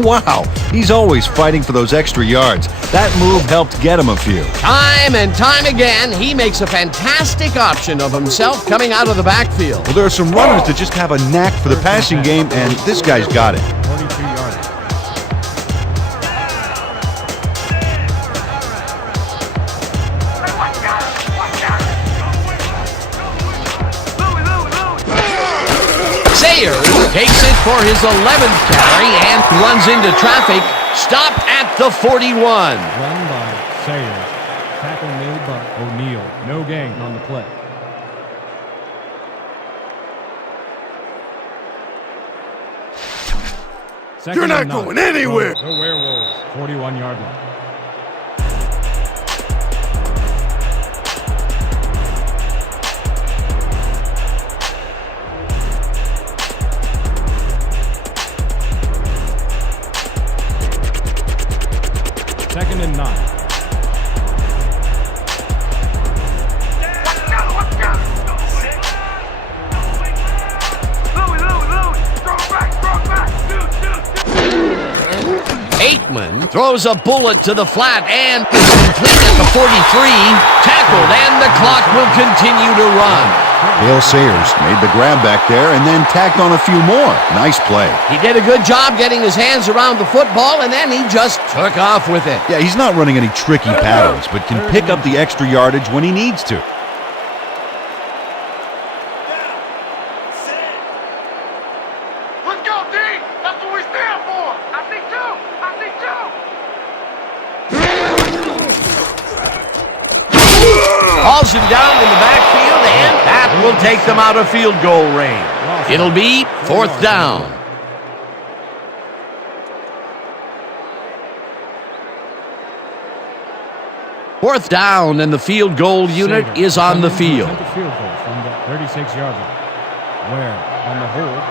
Wow, he's always fighting for those extra yards. That move helped get him a few. Time and time again, he makes a fantastic option of himself coming out of the backfield. Well, there are some runners that just have a knack for the passing game, and this guy's got it. 42-yard line. Sayers takes it for his 11th carry and runs into traffic. Stopped at the 41. Run by Sayers. Tackle made by O'Neal. No gain on the play. You're not going anywhere. The Werewolves, 41-yard line. throws a bullet to the flat and is complete at the 43. Tackled, and the clock will continue to run. Dale Sayers made the grab back there and then tacked on a few more. Nice play. He did a good job getting his hands around the football, and then he just took off with it. Yeah, he's not running any tricky patterns, but can pick up the extra yardage when he needs to. Let's go, D! That's what we stand for! I see two! I see two! Hauls him down in the backfield, and that will take them out of field goal range. It'll be 4th down. Fourth down, and the field goal unit is on the field. The field goal from the 36-yard line. Where on the hold.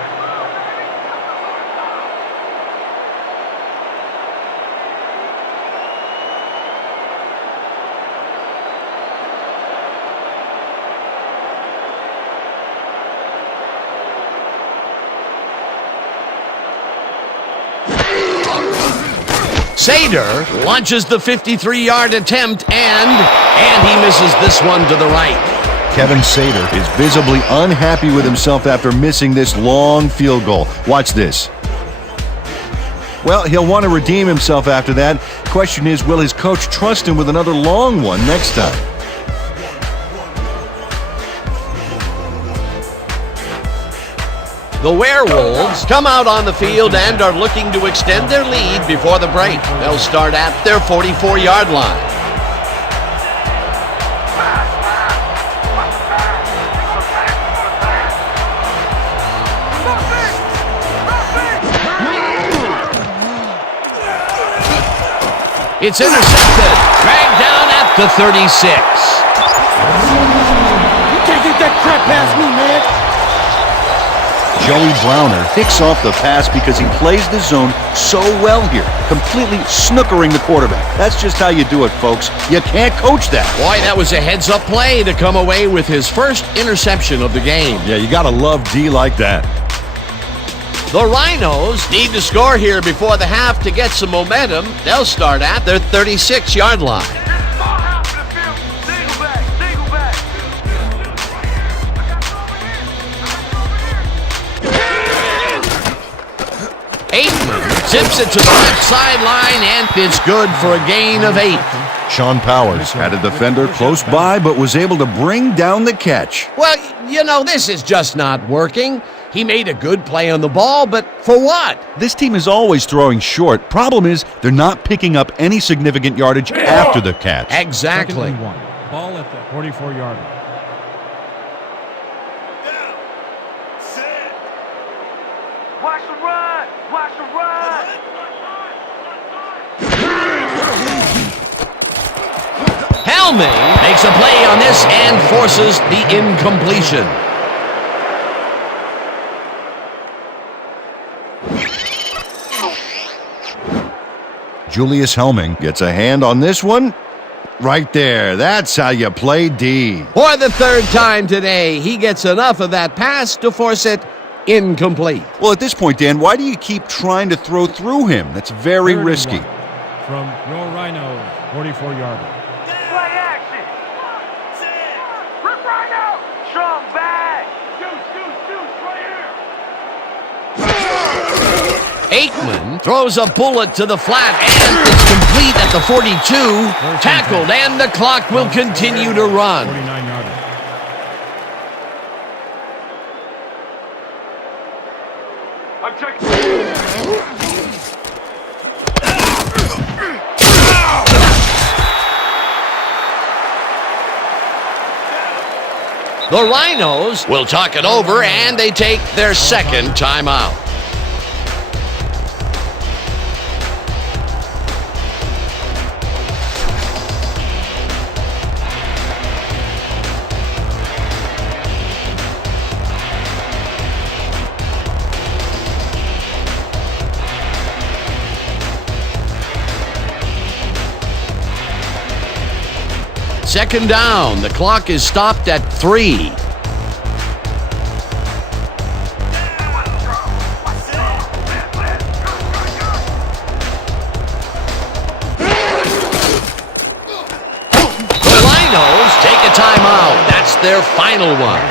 Sater launches the 53-yard attempt, and he misses this one to the right. Kevin Sater is visibly unhappy with himself after missing this long field goal. Watch this. Well, he'll want to redeem himself after that. Question is, will his coach trust him with another long one next time? The Werewolves come out on the field and are looking to extend their lead before the break. They'll start at their 44-yard line. It's intercepted, dragged down at the 36. You can't get that crap past me, man. Joey Browner picks off the pass because he plays the zone so well here, completely snookering the quarterback. That's just how you do it, folks. You can't coach that. Boy, that was a heads-up play to come away with his first interception of the game. Yeah, you gotta love D like that. The Rhinos need to score here before the half to get some momentum. They'll start at their 36-yard line. Ball out to the field. Single back, single back. Aitman zips it to the left sideline, and it's good for a gain of 8. Sean Powers had a defender close by but was able to bring down the catch. Well, you know, this is just not working. He made a good play on the ball, but for what? This team is always throwing short. Problem is, they're not picking up any significant yardage after the catch. Exactly. Second and 1. Ball at the 44-yard line. Watch the run! Watch the run! Helming makes a play on this and forces the incompletion. Julius Helming gets a hand on this one. Right there. That's how you play D. For the third time today, he gets enough of that pass to force it incomplete. Well, at this point, Dan, why do you keep trying to throw through him? That's very Third and risky. 1 from your Rhinos 44-yard line. Play action! Rip right out! Strong back! Deuce, right here! Aikman throws a bullet to the flat, and it's complete at the 42. Tackled, and the clock will continue to run. 49-yard line. I'm checking. The Rhinos will talk it over, and they take their second timeout. Second down. The clock is stopped at 3. timeout. That's their final one.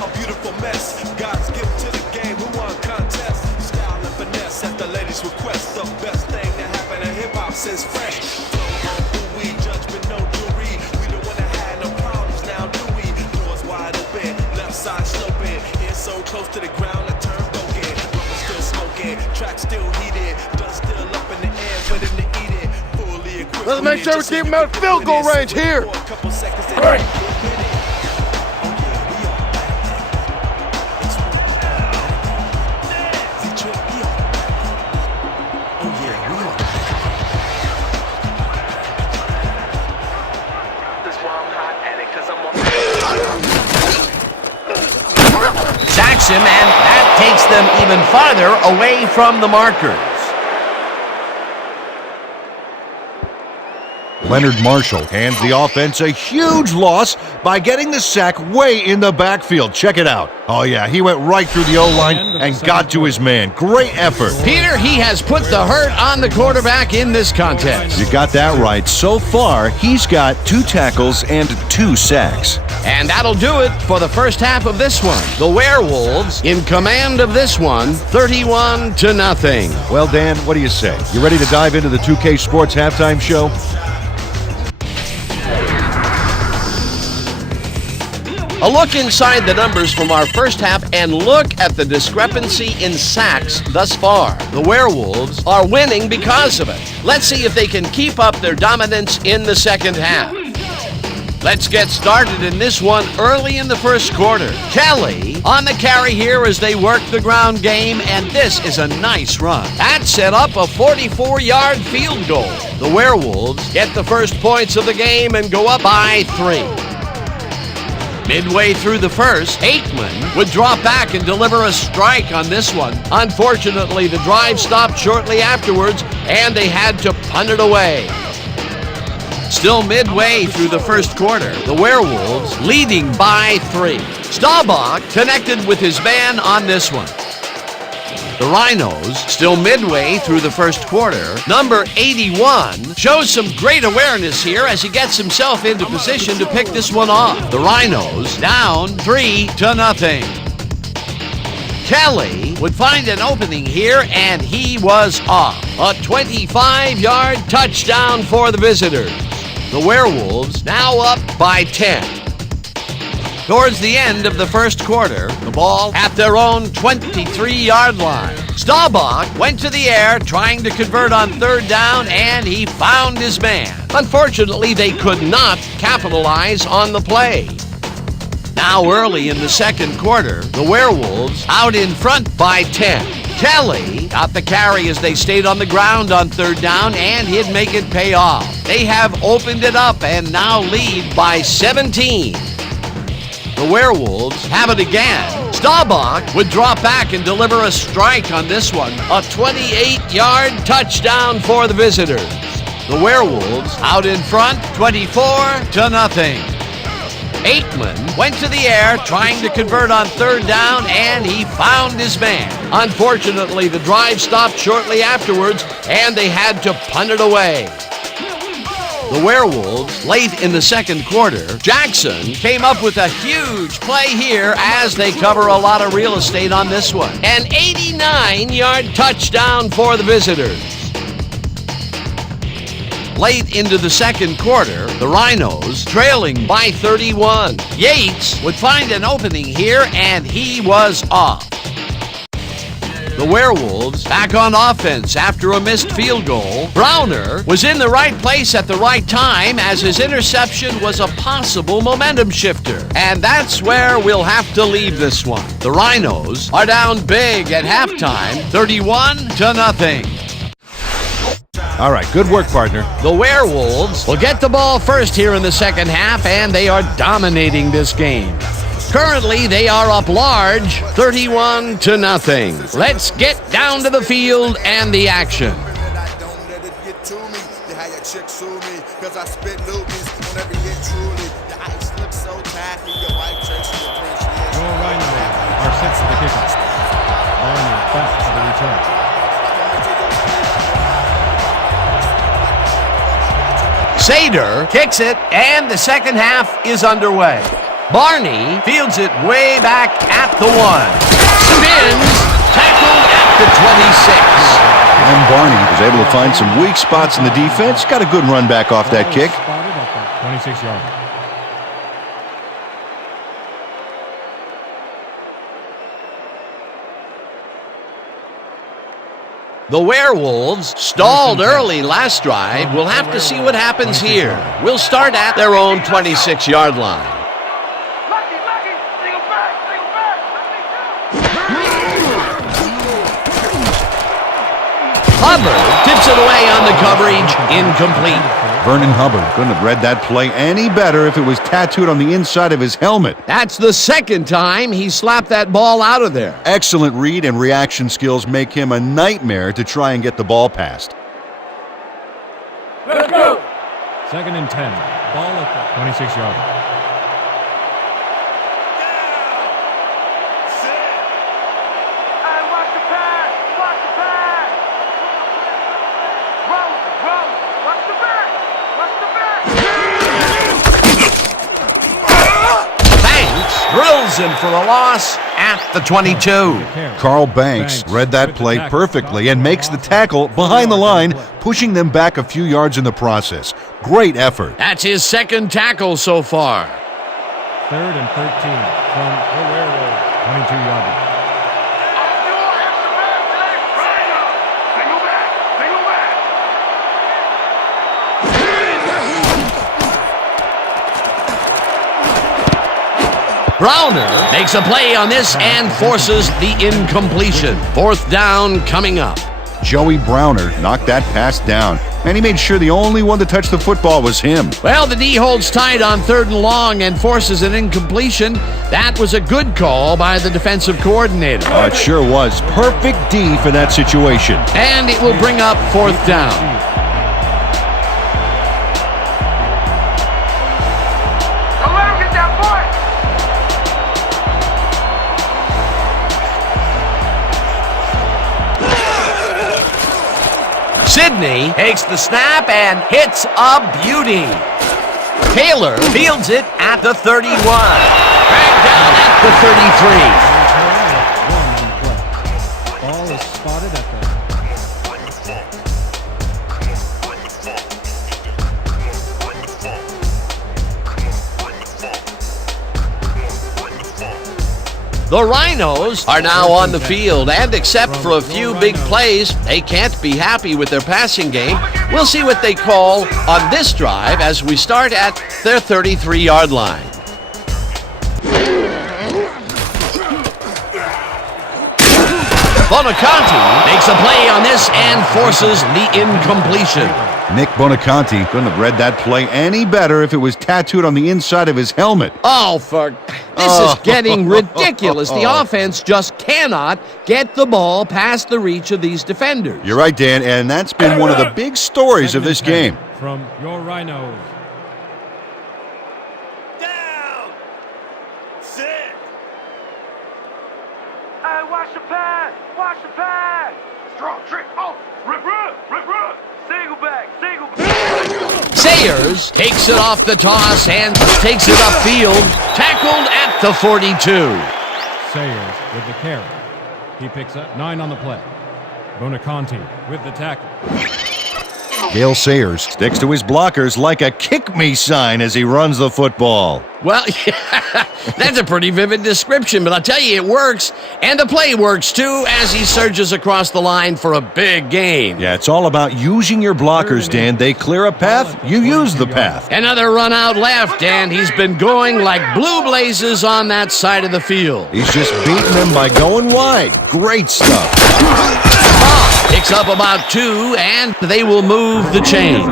A beautiful mess. God's gift to the game. Who won contest? Style and finesse at the ladies' request. The best thing that happened to hip hop since fresh. Who we judgment, no jury. We don't wanna have no problems now, do we? Doors wide open, left side sloping. Hands so close to the ground, I turn broken. Rubber still smoking, track still heated. Dust still up in the air, waiting to eat it. Fully equipped. Let's make sure we keep him out of field goal range here. All right. Sacks him, and that takes them even farther away from the markers. Leonard Marshall hands the offense a huge loss by getting the sack way in the backfield. Check it out. Oh, yeah, he went right through the O-line and got to his man. Great effort. Peter, he has put the hurt on the quarterback in this contest. You got that right. So far, he's got 2 tackles and 2 sacks. And that'll do it for the first half of this one. The Werewolves in command of this one, 31-0. Well, Dan, what do you say? You ready to dive into the 2K Sports halftime show? A look inside the numbers from our first half and look at the discrepancy in sacks thus far. The Werewolves are winning because of it. Let's see if they can keep up their dominance in the second half. Let's get started in this one early in the first quarter. Kelly on the carry here as they work the ground game, and this is a nice run. That set up a 44-yard field goal. The Werewolves get the first points of the game and go up by 3. Midway through the first, Aikman would drop back and deliver a strike on this one. Unfortunately, the drive stopped shortly afterwards, and they had to punt it away. Still midway through the first quarter, the Werewolves leading by 3. Staubach connected with his man on this one. The Rhinos, still midway through the first quarter, number 81 shows some great awareness here as he gets himself into position to pick this one off. The Rhinos down 3-0. Kelly would find an opening here, and he was off. A 25-yard touchdown for the visitors. The Werewolves now up by 10. Towards the end of the first quarter, the ball at their own 23-yard line. Staubach went to the air trying to convert on third down, and he found his man. Unfortunately, they could not capitalize on the play. Now early in the second quarter, the Werewolves out in front by 10. Kelly got the carry as they stayed on the ground on third down, and he'd make it pay off. They have opened it up and now lead by 17. The Werewolves have it again. Staubach would drop back and deliver a strike on this one. A 28-yard touchdown for the visitors. The Werewolves out in front, 24-0. Aikman went to the air trying to convert on third down, and he found his man. Unfortunately, the drive stopped shortly afterwards, and they had to punt it away. The Werewolves, late in the second quarter, Jackson came up with a huge play here as they cover a lot of real estate on this one. An 89-yard touchdown for the visitors. Late into the second quarter, the Rhinos trailing by 31. Yates would find an opening here, and he was off. The Werewolves back on offense after a missed field goal. Browner was in the right place at the right time as his interception was a possible momentum shifter. And that's where we'll have to leave this one. The Rhinos are down big at halftime, 31-0. All right, good work, partner. The Werewolves will get the ball first here in the second half, and they are dominating this game. Currently, they are up large, 31-0. Let's get down to the field and the action. Your Rhinos are set for the kickoff. Barney back for the return. Sader kicks it, and the second half is underway. Barney fields it way back at the 1. Spins, tackled at the 26. And Barney was able to find some weak spots in the defense. Got a good run back off that kick. Spotted at the 26-yard line. The Werewolves stalled early last drive. We'll have to see what happens here. We'll start at their own 26-yard line. Lucky, single back. Hubbard tips it away on the coverage, incomplete. Vernon Hubbard couldn't have read that play any better if it was tattooed on the inside of his helmet. That's the second time he slapped that ball out of there. Excellent read and reaction skills make him a nightmare to try and get the ball past. Let's go. 2nd and 10. Ball at the 26-yard line. And watch the pass. Roll. Watch the back. Banks drills him for the loss at the 22. Carl Banks read that play perfectly and makes the tackle behind the line, pushing them back a few yards in the process. Great effort. That's his second tackle so far. 3rd and 13 from the Werewolves. 22-yard line. Browner makes a play on this and forces the incompletion. 4th down coming up. Joey Browner knocked that pass down, and he made sure the only one to touch the football was him. Well, the D holds tight on 3rd and long and forces an incompletion. That was a good call by the defensive coordinator. Oh, it sure was. Perfect D for that situation. And it will bring up 4th down. Sidney takes the snap and hits a beauty. Taylor fields it at the 31. Dragged down at the 33. Ball is spotted at the The Rhinos are now on the field, and except for a few big plays, they can't be happy with their passing game. We'll see what they call on this drive as we start at their 33-yard line. Bonaconti makes a play on this and forces the incompletion. Nick Bonaconti couldn't have read that play any better if it was tattooed on the inside of his helmet. This is getting ridiculous. The offense just cannot get the ball past the reach of these defenders. You're right, Dan, and that's been one of the big stories of this game. From your Rhinos. Down. Sit. Hey, watch the pass. Strong trick. Oh, rip. Single back. Sayers takes it off the toss and takes it upfield. Tackled at the 42. Sayers with the carry. He picks up 9 on the play. Bonaconti with the tackle. Gale Sayers sticks to his blockers like a kick-me sign as he runs the football. Well, that's a pretty vivid description, but I'll tell you, it works. And the play works, too, as he surges across the line for a big gain. Yeah, it's all about using your blockers, Dan. They clear a path, you use the path. Another run out left, and he's been going like blue blazes on that side of the field. He's just beating them by going wide. Great stuff. Picks up about 2, and they will move the chains.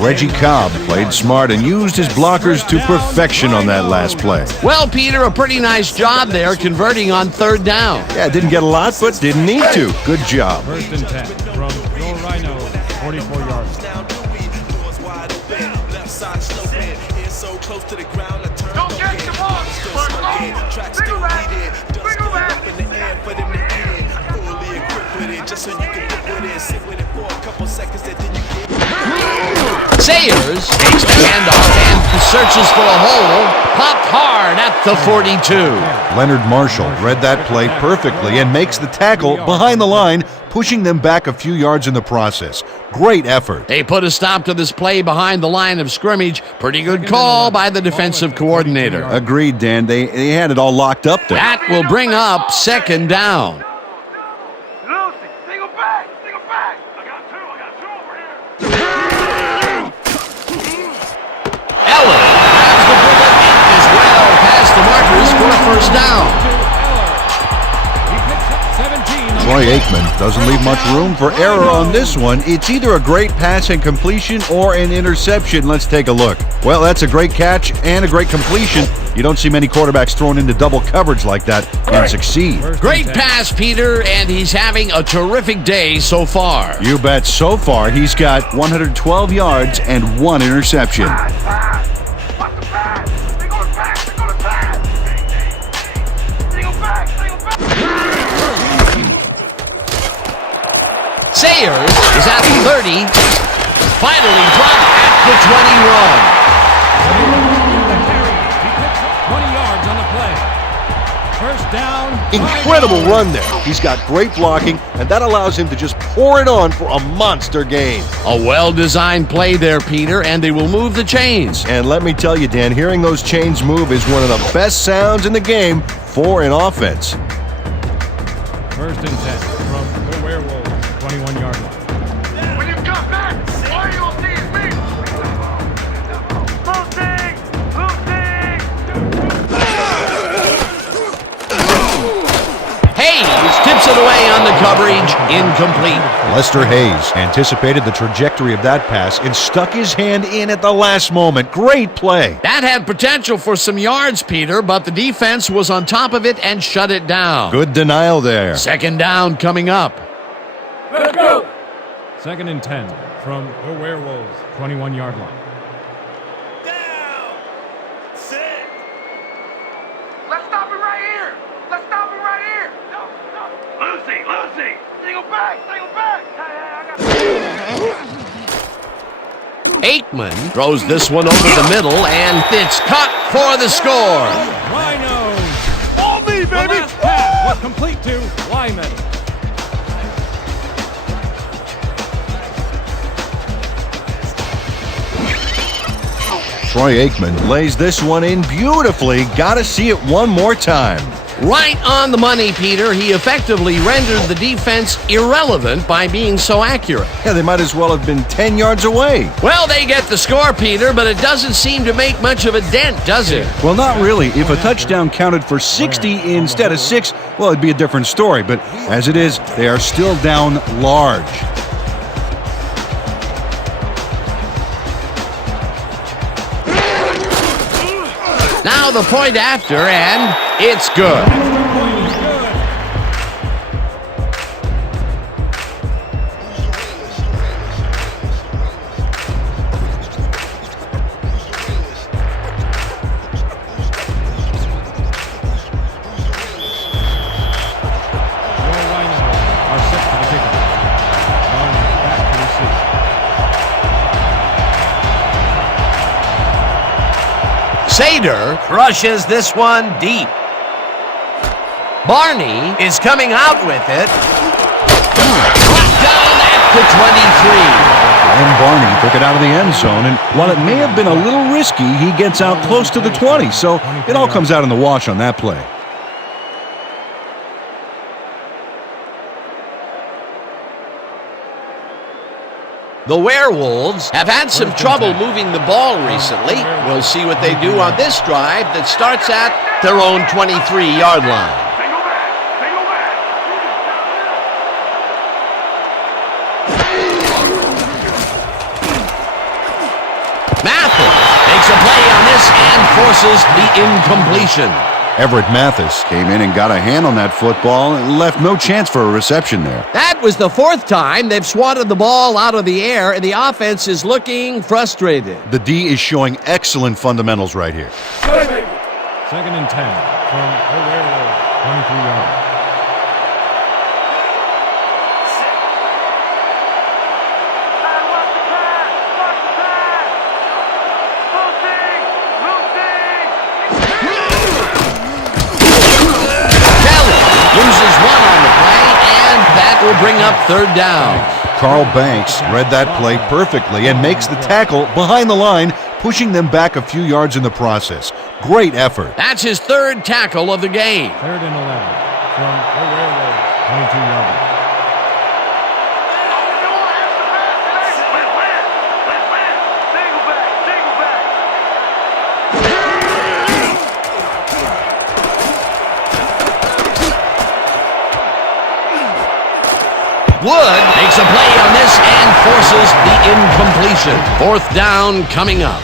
Reggie Cobb played smart and used his blockers to perfection on that last play. Well, Peter, a pretty nice job there converting on 3rd down. Yeah, didn't get a lot, but didn't need to. Good job. 1st and 10 from your Rhinos, 44 yards. Don't get the ball. Bring Sayers takes the handoff and searches for a hole. Popped hard at the 42. Leonard Marshall read that play perfectly and makes the tackle behind the line, pushing them back a few yards in the process. Great effort. They put a stop to this play behind the line of scrimmage. Pretty good call by the defensive coordinator. Agreed, Dan. They had it all locked up there. That will bring up second down. Lucy, single back, single back. I got two over here. Eller grabs the bullet as well past the markers for a first down. Troy Aikman doesn't leave much room for error on this one. It's either a great pass and completion or an interception. Let's take a look. Well, that's a great catch and a great completion. You don't see many quarterbacks thrown into double coverage like that and succeed. Great pass, Peter, and he's having a terrific day so far. You bet. So far, he's got 112 yards and 1 interception. What's the pass? They go to pass, they go to pass. Single back, single back. Sayers is at the 30. Finally dropped at the 21. 20 yards on the play. First down. Incredible run there. He's got great blocking, and that allows him to just pour it on for a monster gain. A well-designed play there, Peter, and they will move the chains. And let me tell you, Dan, hearing those chains move is one of the best sounds in the game for an offense. First and 10 from the Werewolves, 21-yard line. When you come back, all you'll see is me. Hayes tips it away on the coverage, incomplete. Lester Hayes anticipated the trajectory of that pass and stuck his hand in at the last moment. Great play. That had potential for some yards, Peter, but the defense was on top of it and shut it down. Good denial there. Second down coming up. Let's go. Second and 10 from the Werewolves, 21-yard line. Down. Sit. Let's stop it right here. Let's stop it right here. No. Lucy, single back, single back. Hey, I got. Aikman throws this one over the middle, and it's caught for the score. Rhinos. All me, The baby. last pass was complete to Lyman. Troy Aikman lays this one in beautifully. Got to see it one more time. Right on the money, Peter. He effectively rendered the defense irrelevant by being so accurate. Yeah, they might as well have been 10 yards away. Well, they get the score, Peter, but it doesn't seem to make much of a dent, does it? Well, not really. If a touchdown counted for 60 instead of 6, well, it'd be a different story. But as it is, they are still down large. Now the point after, and it's good. Sader crushes this one deep. Barney is coming out with it. Brought down at the 23. And Barney took it out of the end zone, and while it may have been a little risky, he gets out close to the 20, so it all comes out in the wash on that play. The Werewolves have had some trouble moving the ball recently. We'll see what they do on this drive that starts at their own 23-yard line. Single back, single back. Mathis makes a play on this and forces the incompletion. Everett Mathis came in and got a hand on that football and left no chance for a reception there. That was the fourth time they've swatted the ball out of the air, and the offense is looking frustrated. The D is showing excellent fundamentals right here. Second and 10 from the Werewolves, 23-yard line. Watch the pass, watch the pass. will bring up third down. Carl Banks read that play perfectly and makes the tackle behind the line, pushing them back a few yards in the process. Great effort. That's his third tackle of the game. 3rd and 11 from the Werewolves, 22-yard. Wood makes a play on this and forces the incompletion. 4th down coming up.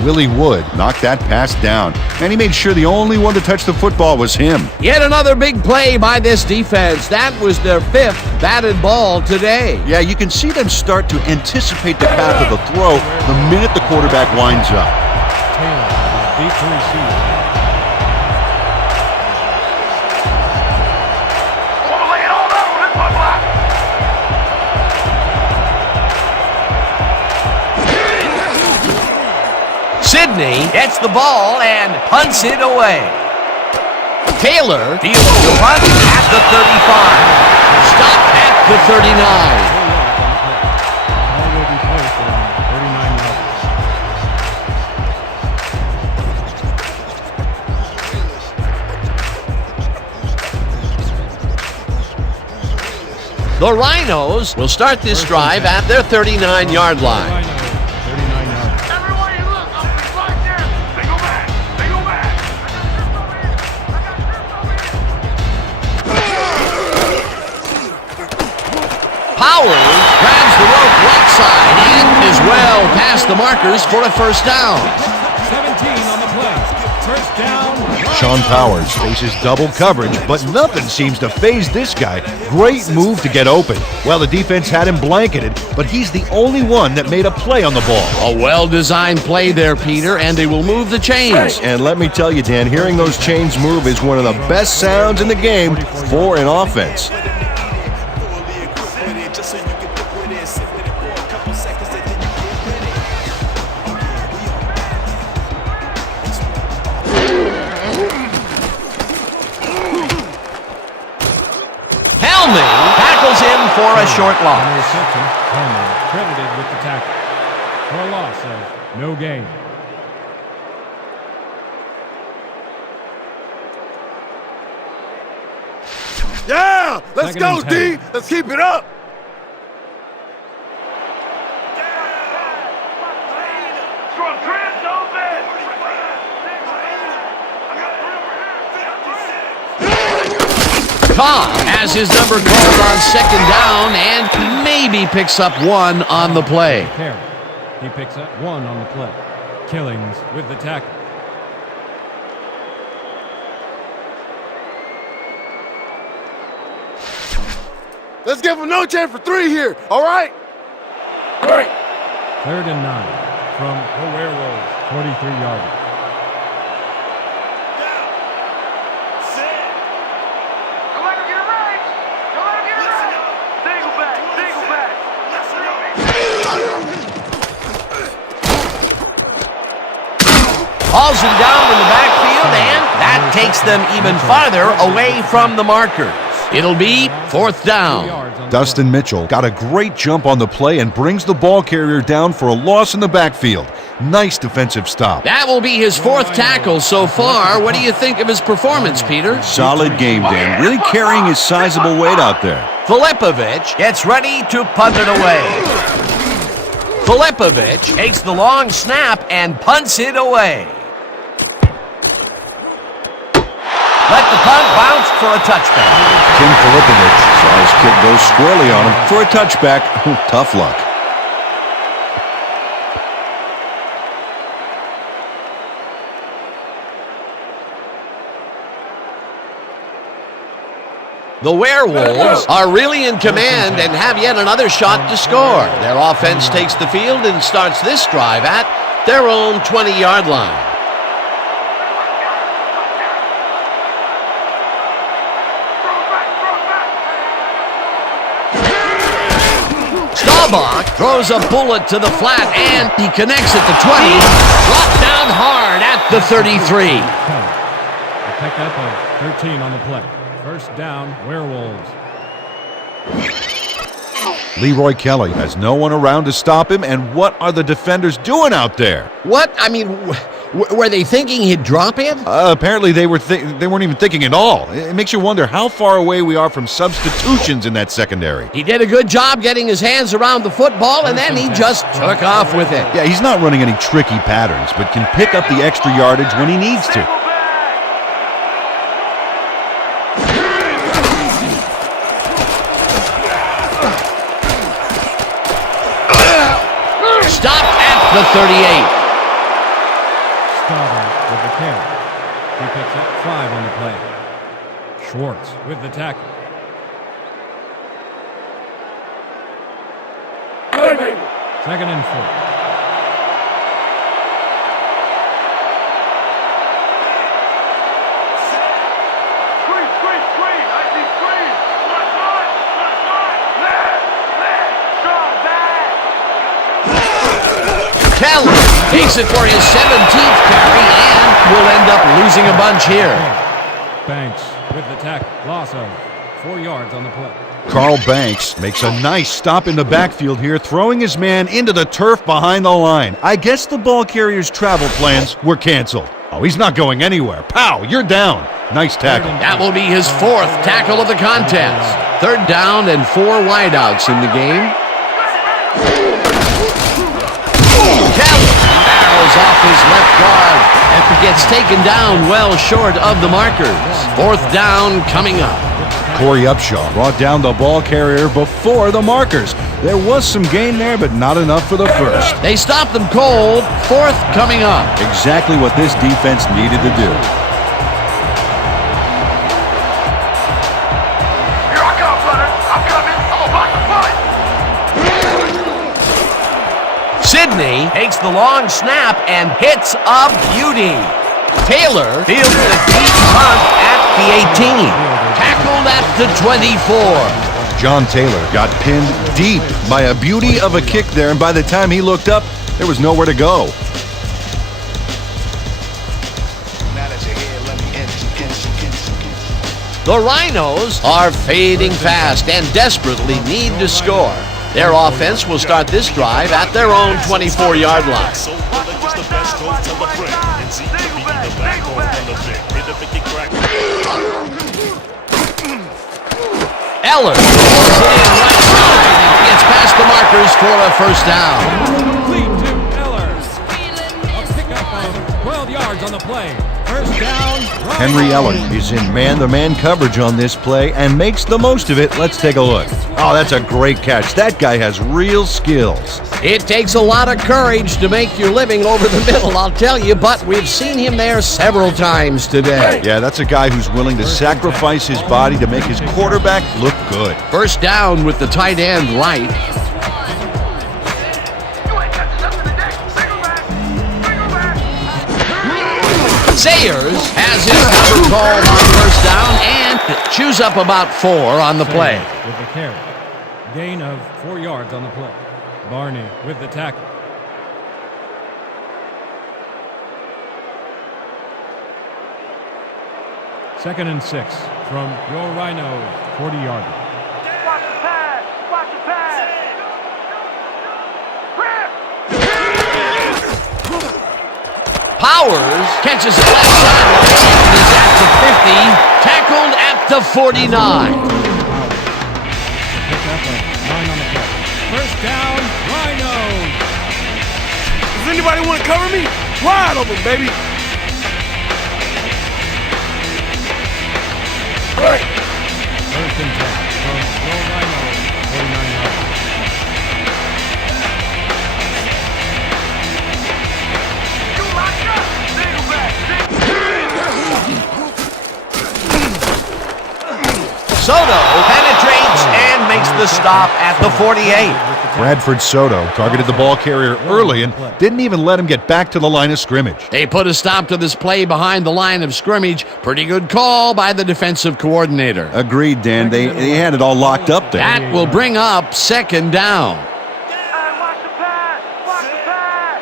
Willie Wood knocked that pass down, and he made sure the only one to touch the football was him. Yet another big play by this defense. That was their 5th batted ball today. Yeah, you can see them start to anticipate the path of the throw the minute the quarterback winds up. Taylor, deep to receive. Sidney gets the ball and punts it away. Taylor fields the punt at the 35. Stopped at the 39. Ball will be placed around 39 yards. The Rhinos will start this drive at their 39-yard line. Powers grabs the rope right side and is well past the markers for a 1st down. 17 on the play. 1st down. Sean Powers faces double coverage, but nothing seems to faze this guy. Great move to get open. Well, the defense had him blanketed, but he's the only one that made a play on the ball. A well-designed play there, Peter, and they will move the chains. And let me tell you, Dan, hearing those chains move is one of the best sounds in the game for an offense. Tackles him for a short loss. Interception. Helmer credited with the tackle for a loss of no gain. Yeah! Let's 2nd go, and D! 10. Let's keep it up! Cobb has his number called on 2nd down and maybe picks up 1 on the play. Carey. He picks up 1 on the play. Killings with the tackle. Let's give him no chance for 3 here, all right? 3rd and 9 from the Werewolves, 43-yard. Hauls him down in the backfield, and that takes them even farther away from the markers. It'll be 4th down. Dustin Mitchell got a great jump on the play and brings the ball carrier down for a loss in the backfield. Nice defensive stop. That will be his 4th tackle so far. What do you think of his performance, Peter? Solid game, Dan. Really carrying his sizable weight out there. Filipovich gets ready to punt it away. Filipovich takes the long snap and punts it away. Let the punt bounce for a touchback. Tim Filipovich saw his kick go squarely on him for a touchback. Tough luck. The Werewolves are really in command and have yet another shot to score. Their offense takes the field and starts this drive at their own 20-yard line. Staubach throws a bullet to the flat, and he connects at the 20. Brought down hard at the 33. A pickup of 13 on the play. 1st down, Werewolves. Leroy Kelly has no one around to stop him, and what are the defenders doing out there? What? I mean, were they thinking he'd drop him? Apparently they weren't even thinking at all. It makes you wonder how far away we are from substitutions in that secondary. He did a good job getting his hands around the football, and then he just took off with it. Yeah, he's not running any tricky patterns, but can pick up the extra yardage when he needs to. Stopped at the 38. Stauber with the carry. He picks up 5 on the play. Schwartz with the tackle. Second and 4. Kelly takes it for his 17th carry and will end up losing a bunch here. Banks with the tackle. Loss of 4 yards on the play. Carl Banks makes a nice stop in the backfield here, throwing his man into the turf behind the line. I guess the ball carrier's travel plans were canceled. Oh, he's not going anywhere. Pow, you're down. Nice tackle. That will be his 4th tackle of the contest. 3rd down and 4 wideouts in the game. Kelly barrels off his left guard and gets taken down well short of the markers. 4th down coming up. Corey Upshaw brought down the ball carrier before the markers. There was some gain there, but not enough for the first. They stopped them cold. 4th coming up. Exactly what this defense needed to do. Here I come, brother. I'm coming. I'm about to fight. Sidney takes the long snap and hits a beauty. Taylor fields a deep punt at the 18. Tackled at the 24. John Taylor got pinned deep by a beauty of a kick there, and by the time he looked up, there was nowhere to go. The Rhinos are fading fast and desperately need to score. Their offense will start this drive at their own 24-yard line. Eller pulls it in right side and gets past the markers for a 1st down. Complete to Eller. A pickup of 12 yards on the play. 1st down. Henry Eller is in man-to-man coverage on this play and makes the most of it. Let's take a look. Oh, that's a great catch. That guy has real skills. It takes a lot of courage to make your living over the middle, I'll tell you, but we've seen him there several times today. Yeah, that's a guy who's willing to sacrifice his body to make his quarterback look good. 1st down with the tight end right. You ain't catching nothing today. Single back. Single back. Sayers has his number called on 1st down and chews up about 4 on the play. With the carry. Gain of 4 yards on the play. Barney with the tackle. Second and 6 from your Rhinos 40-yarder. Watch the pass. Watch the pass. Powers catches it left sideline and is at the 50, tackled at the 49. Pick up a 9 on the play. 1st down, Rhinos. Does anybody want to cover me? Wide open, baby. Right. 1st and 10 from your Rhinos 49 yards. You locked up. Single back. Soto penetrates and makes the stop at the 48. Bradford Soto targeted the ball carrier early and didn't even let him get back to the line of scrimmage. They put a stop to this play behind the line of scrimmage. Pretty good call by the defensive coordinator. Agreed, Dan. They had it all locked up there. That will bring up 2nd down. Hey, watch the pass. Watch the pass.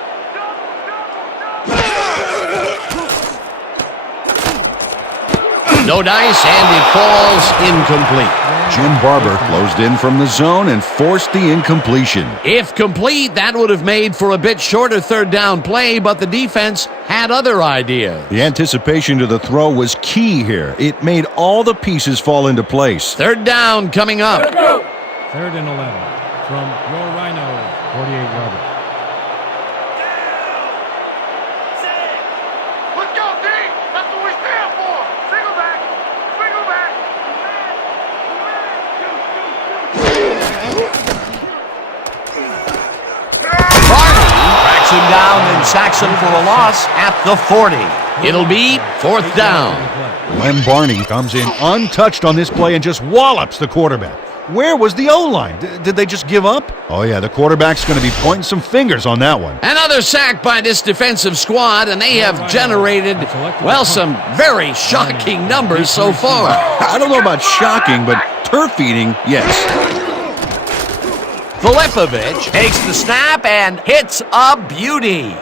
No dice, and it falls incomplete. Jim Barber closed in from the zone and forced the incompletion. If complete, that would have made for a bit shorter third down play, but the defense had other ideas. The anticipation to the throw was key here. It made all the pieces fall into place. Third down coming up. Third and 11 from your Rhinos, 48-yarder. Let's go, D! That's what we stand for! Single back! Single back! Barney tracks him down and sacks him for a loss at the 40. It'll be fourth down. Len Barney comes in untouched on this play and just wallops the quarterback. Where was the O-line? Did they just give up? Oh yeah, the quarterback's going to be pointing some fingers on that one. Another sack by this defensive squad, and they have generated, well, some very shocking numbers so far. I don't know about shocking, but turf eating, yes. Filipovich takes the snap and hits a beauty.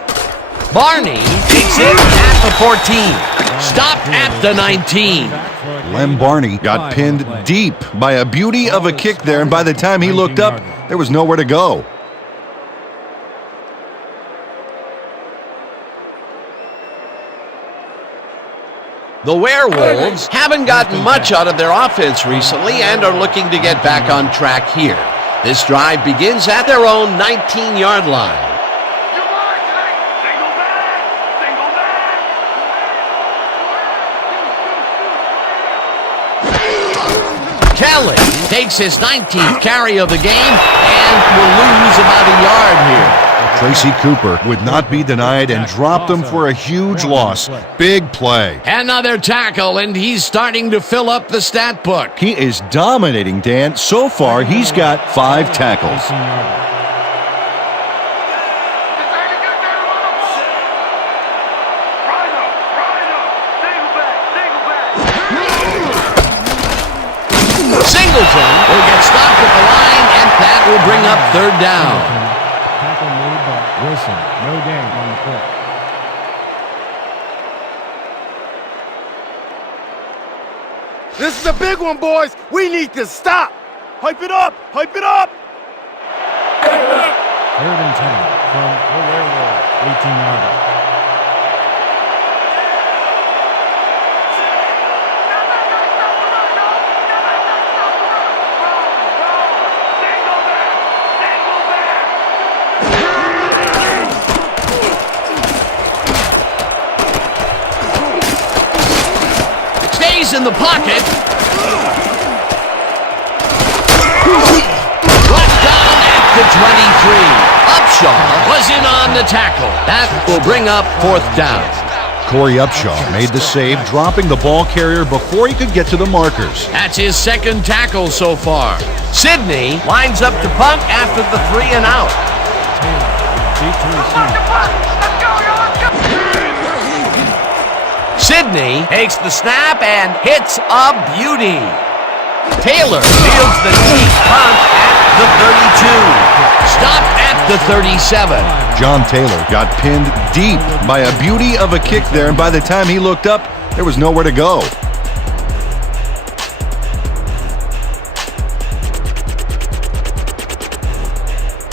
Barney takes it at the 14. Stopped at the 19. Lem Barney got pinned deep by a beauty of a kick there, and by the time he looked up, there was nowhere to go. The Werewolves haven't gotten much out of their offense recently and are looking to get back on track here. This drive begins at their own 19-yard line. Kelly takes his 19th carry of the game and will lose about a yard here. Tracy Cooper would not be denied and dropped them for a huge loss. Big play. Another tackle, and he's starting to fill up the stat book. He is dominating, Dan. So far, he's got 5 tackles. Singleton will get stopped at the line, and that will bring up third down. Tackle made by Wilson. No gain on the play. This is a big one, boys. We need to stop. Hype it up! Hype it up! Third and 10 from the Werewolves, 18-yarder. In the pocket. Brought down at the 23. Upshaw was in on the tackle. That will bring up fourth down. Corey Upshaw made the save, dropping the ball carrier before he could get to the markers. That's his second tackle so far. Sidney lines up to punt after the 3 and out. Sidney takes the snap and hits a beauty. Taylor fields the deep punt at the 32. Stopped at the 37. John Taylor got pinned deep by a beauty of a kick there, and by the time he looked up, there was nowhere to go.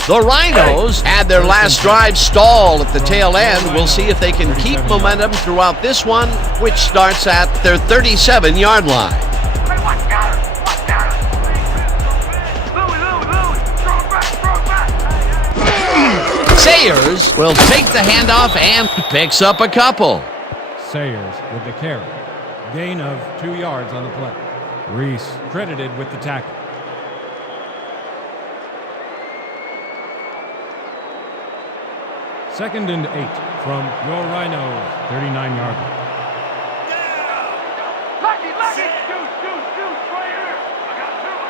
The Rhinos had their last drive stall at the tail end. We'll see if they can keep momentum throughout this one, which starts at their 37-yard line. Sayers will take the handoff and picks up a couple. Sayers with the carry. Gain of 2 yards on the play. Reese credited with the tackle. Second and 8 from your Rhinos, 39-yarder. Lucky! Deuce, right here! I got two!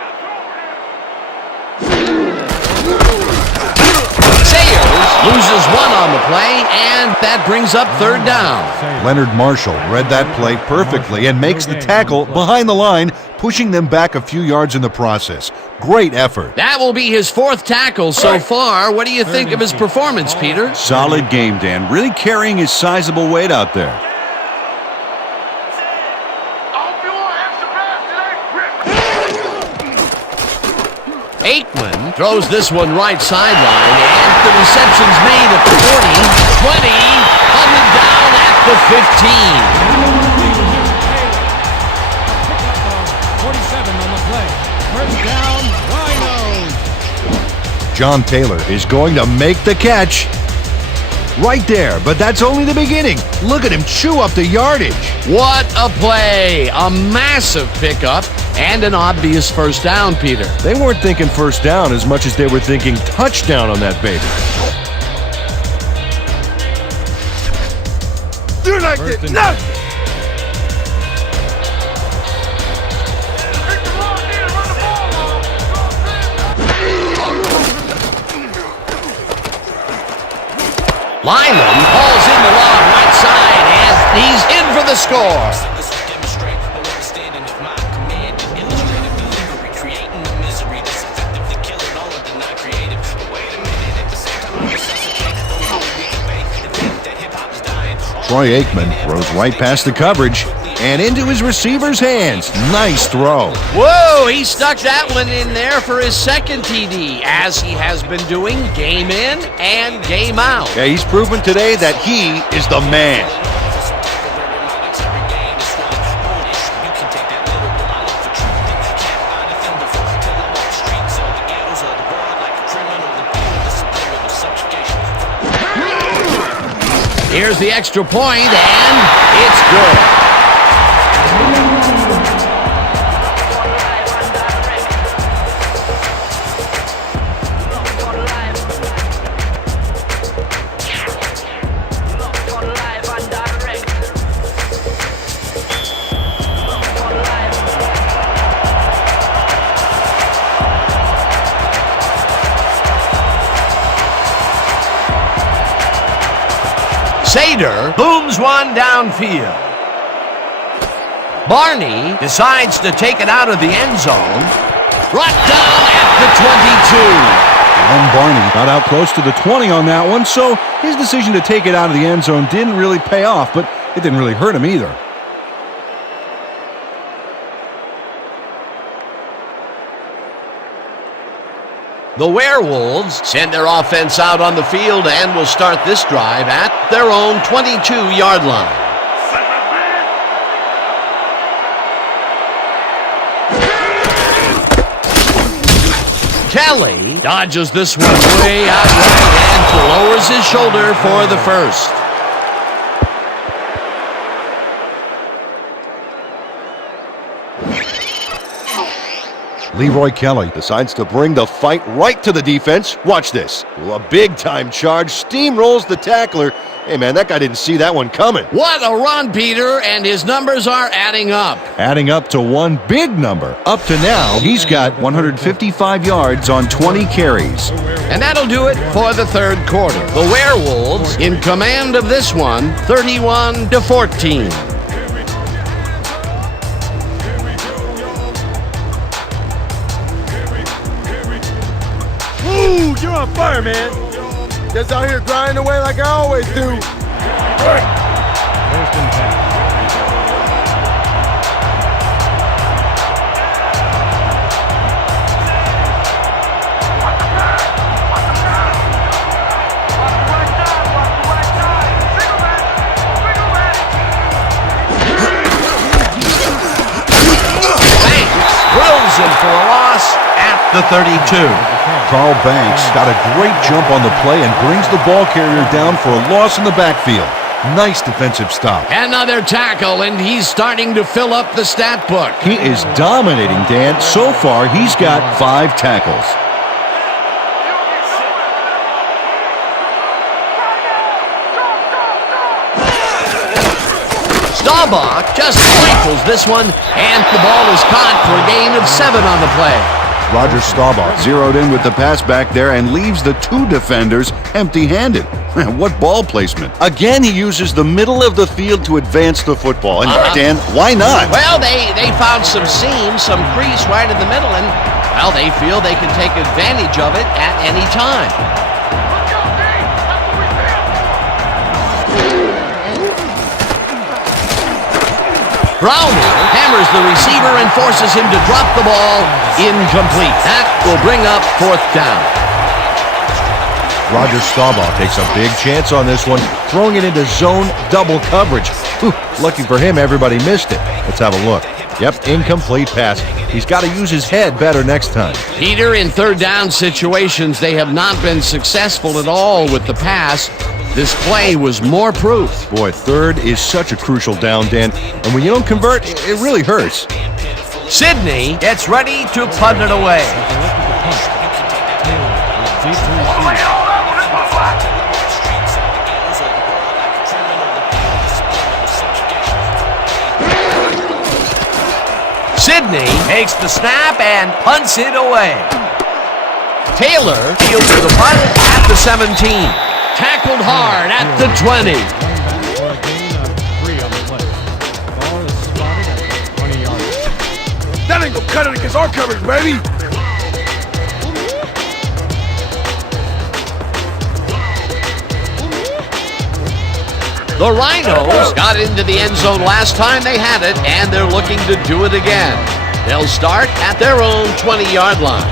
Sayers loses one on the play, and that brings up third down. Leonard Marshall read that play perfectly and makes the tackle behind the line, pushing them back a few yards in the process. Great effort. That will be his 4th tackle so far. What do you think of his performance, Peter? Solid game, Dan. Really carrying his sizable weight out there. throws this one right sideline, and the reception's made at the 40, 20, hunted down at the 15. 47 on the play. First down, Rhinos. John Taylor is going to make the catch. Right there, but that's only the beginning. Look at him chew up the yardage. What a play! A massive pickup and an obvious first down, Peter. They weren't thinking first down as much as they were thinking touchdown on that baby. Do like First this. and No. 10. Lyman hauls in the long right side, and he's in for the score. Troy Aikman throws right past the coverage and into his receiver's hands. Nice throw. Whoa, he stuck that one in there for his second TD, as he has been doing game in and game out. Yeah, he's proven today that he is the man. Here's the extra point, and it's good. Sater booms one downfield. Barney decides to take it out of the end zone. Brought down at the 22. And Barney got out close to the 20 on that one, so his decision to take it out of the end zone didn't really pay off, but it didn't really hurt him either. The Werewolves send their offense out on the field and will start this drive at their own 22-yard line. Kelly dodges this one way out right and lowers his shoulder for the first. Leroy Kelly decides to bring the fight right to the defense. Watch this. A big-time charge. Steamrolls the tackler. Hey, man, that guy didn't see that one coming. What a run, Peter, and his numbers are adding up. Adding up to one big number. Up to now, he's got 155 yards on 20 carries. And that'll do it for the third quarter. The Werewolves in command of this one, 31-14. Ooh, you're on fire, man. Just out here grinding away like I always do. First and 10. Drills him for a loss at the 32. Carl Banks got a great jump on the play and brings the ball carrier down for a loss in the backfield. Nice defensive stop. Another tackle, and he's starting to fill up the stat book. He is dominating, Dan. So far, he's got 5 tackles. Staubach just rifles this one, and the ball is caught for a gain of 7 on the play. Roger Staubach zeroed in with the pass back there and leaves the 2 defenders empty-handed. What ball placement. Again, he uses the middle of the field to advance the football. And Dan, why not? Well, they found some seam, some crease right in the middle, and, well, they feel they can take advantage of it at any time. Browner hammers the receiver and forces him to drop the ball. Incomplete. That will bring up 4th down. Roger Staubach takes a big chance on this one, throwing it into zone double coverage. Whew, lucky for him, everybody missed it. Let's have a look. Yep, incomplete pass. He's got to use his head better next time. Peter, in 3rd down situations, they have not been successful at all with the pass. This play was more proof. Boy, 3rd is such a crucial down, Dan, and when you don't convert, it really hurts. Sidney gets ready to punt it away. Sidney takes the snap and punts it away. Taylor fields the punt at the 17. Tackled hard at the 20. For a gain of 3 on the play. Ball is spotted at the 20 yards. That ain't gonna cut it against our coverage, baby. The Rhinos got into the end zone last time they had it, and they're looking to do it again. They'll start at their own 20-yard line.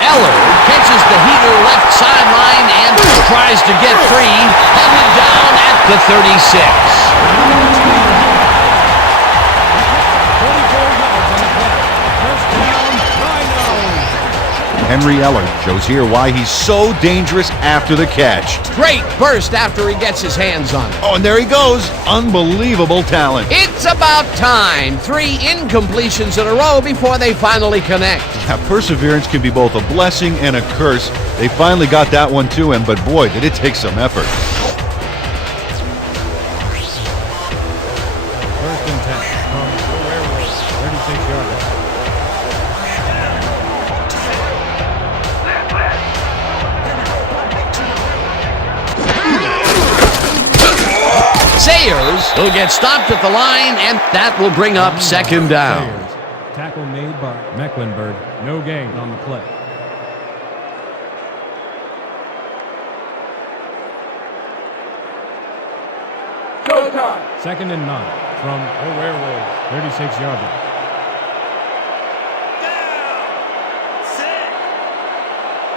Eller catches the heater left sideline and tries to get free, headed down at the 36. Henry Eller shows here why he's so dangerous after the catch. Great burst after he gets his hands on it. Oh, and there he goes. Unbelievable talent. It's about time. 3 incompletions in a row before they finally connect. Now, perseverance can be both a blessing and a curse. They finally got that one to him, but boy, did it take some effort. 1st and 10 from the Werewolves, 36-yard line. Sayers will get stopped at the line, and that will bring up 2nd down. Sayers. Tackle made by Mecklenburg. No gain on the play. Showtime. 2nd and 9 from the Werewolves, 36-yard line.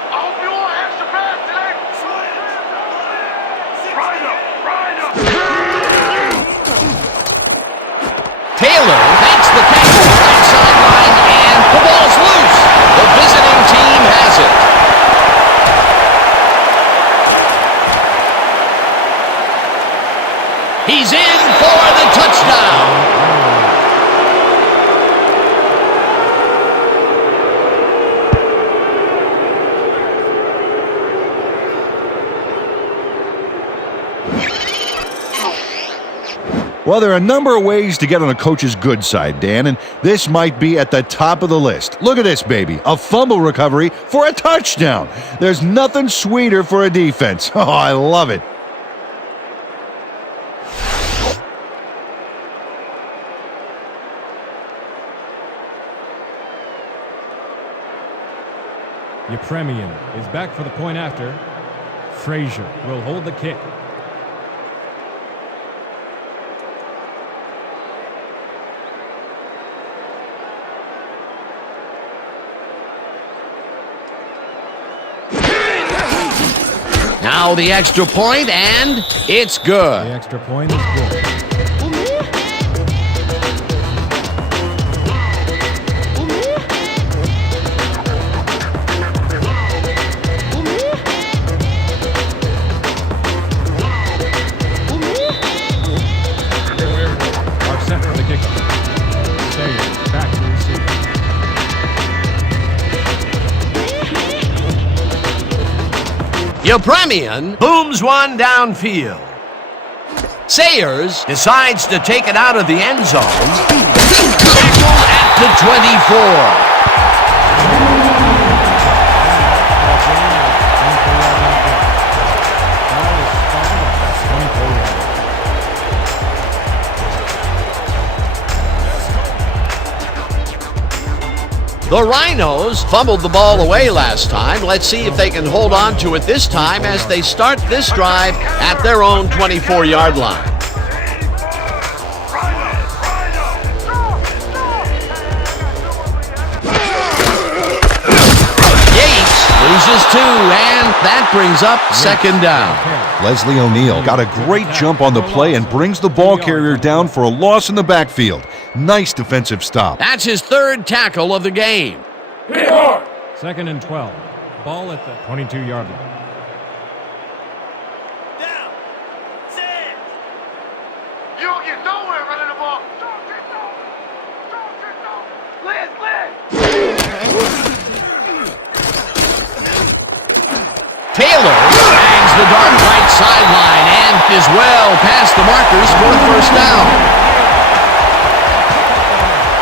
I hope you all extra fast today. Taylor makes the catch on the right sideline, and the ball's loose. The visiting team has it. He's in for the touchdown. Well, there are a number of ways to get on a coach's good side, Dan, and this might be at the top of the list. Look at this, baby. A fumble recovery for a touchdown. There's nothing sweeter for a defense. Oh, I love it. Yepremian is back for the point after. Frazier will hold the kick. Now the extra point, and it's good. The extra point is good. Are set for the kickoff. Sayers back to receive. Yepremian booms one downfield. Sayers decides to take it out of the end zone. Tackle at the 24. The Rhinos fumbled the ball away last time. Let's see if they can hold on to it this time as they start this drive at their own 24-yard line. Loses 2, and that brings up second down. Leslie O'Neal got a great jump on the play and brings the ball carrier down for a loss in the backfield. Nice defensive stop. That's his third tackle of the game. Second and 12. Ball at the 22-yard line. Down. Set. You don't get nowhere running the ball. Liz. Taylor bangs the dart right sideline and is well past the markers for the first down.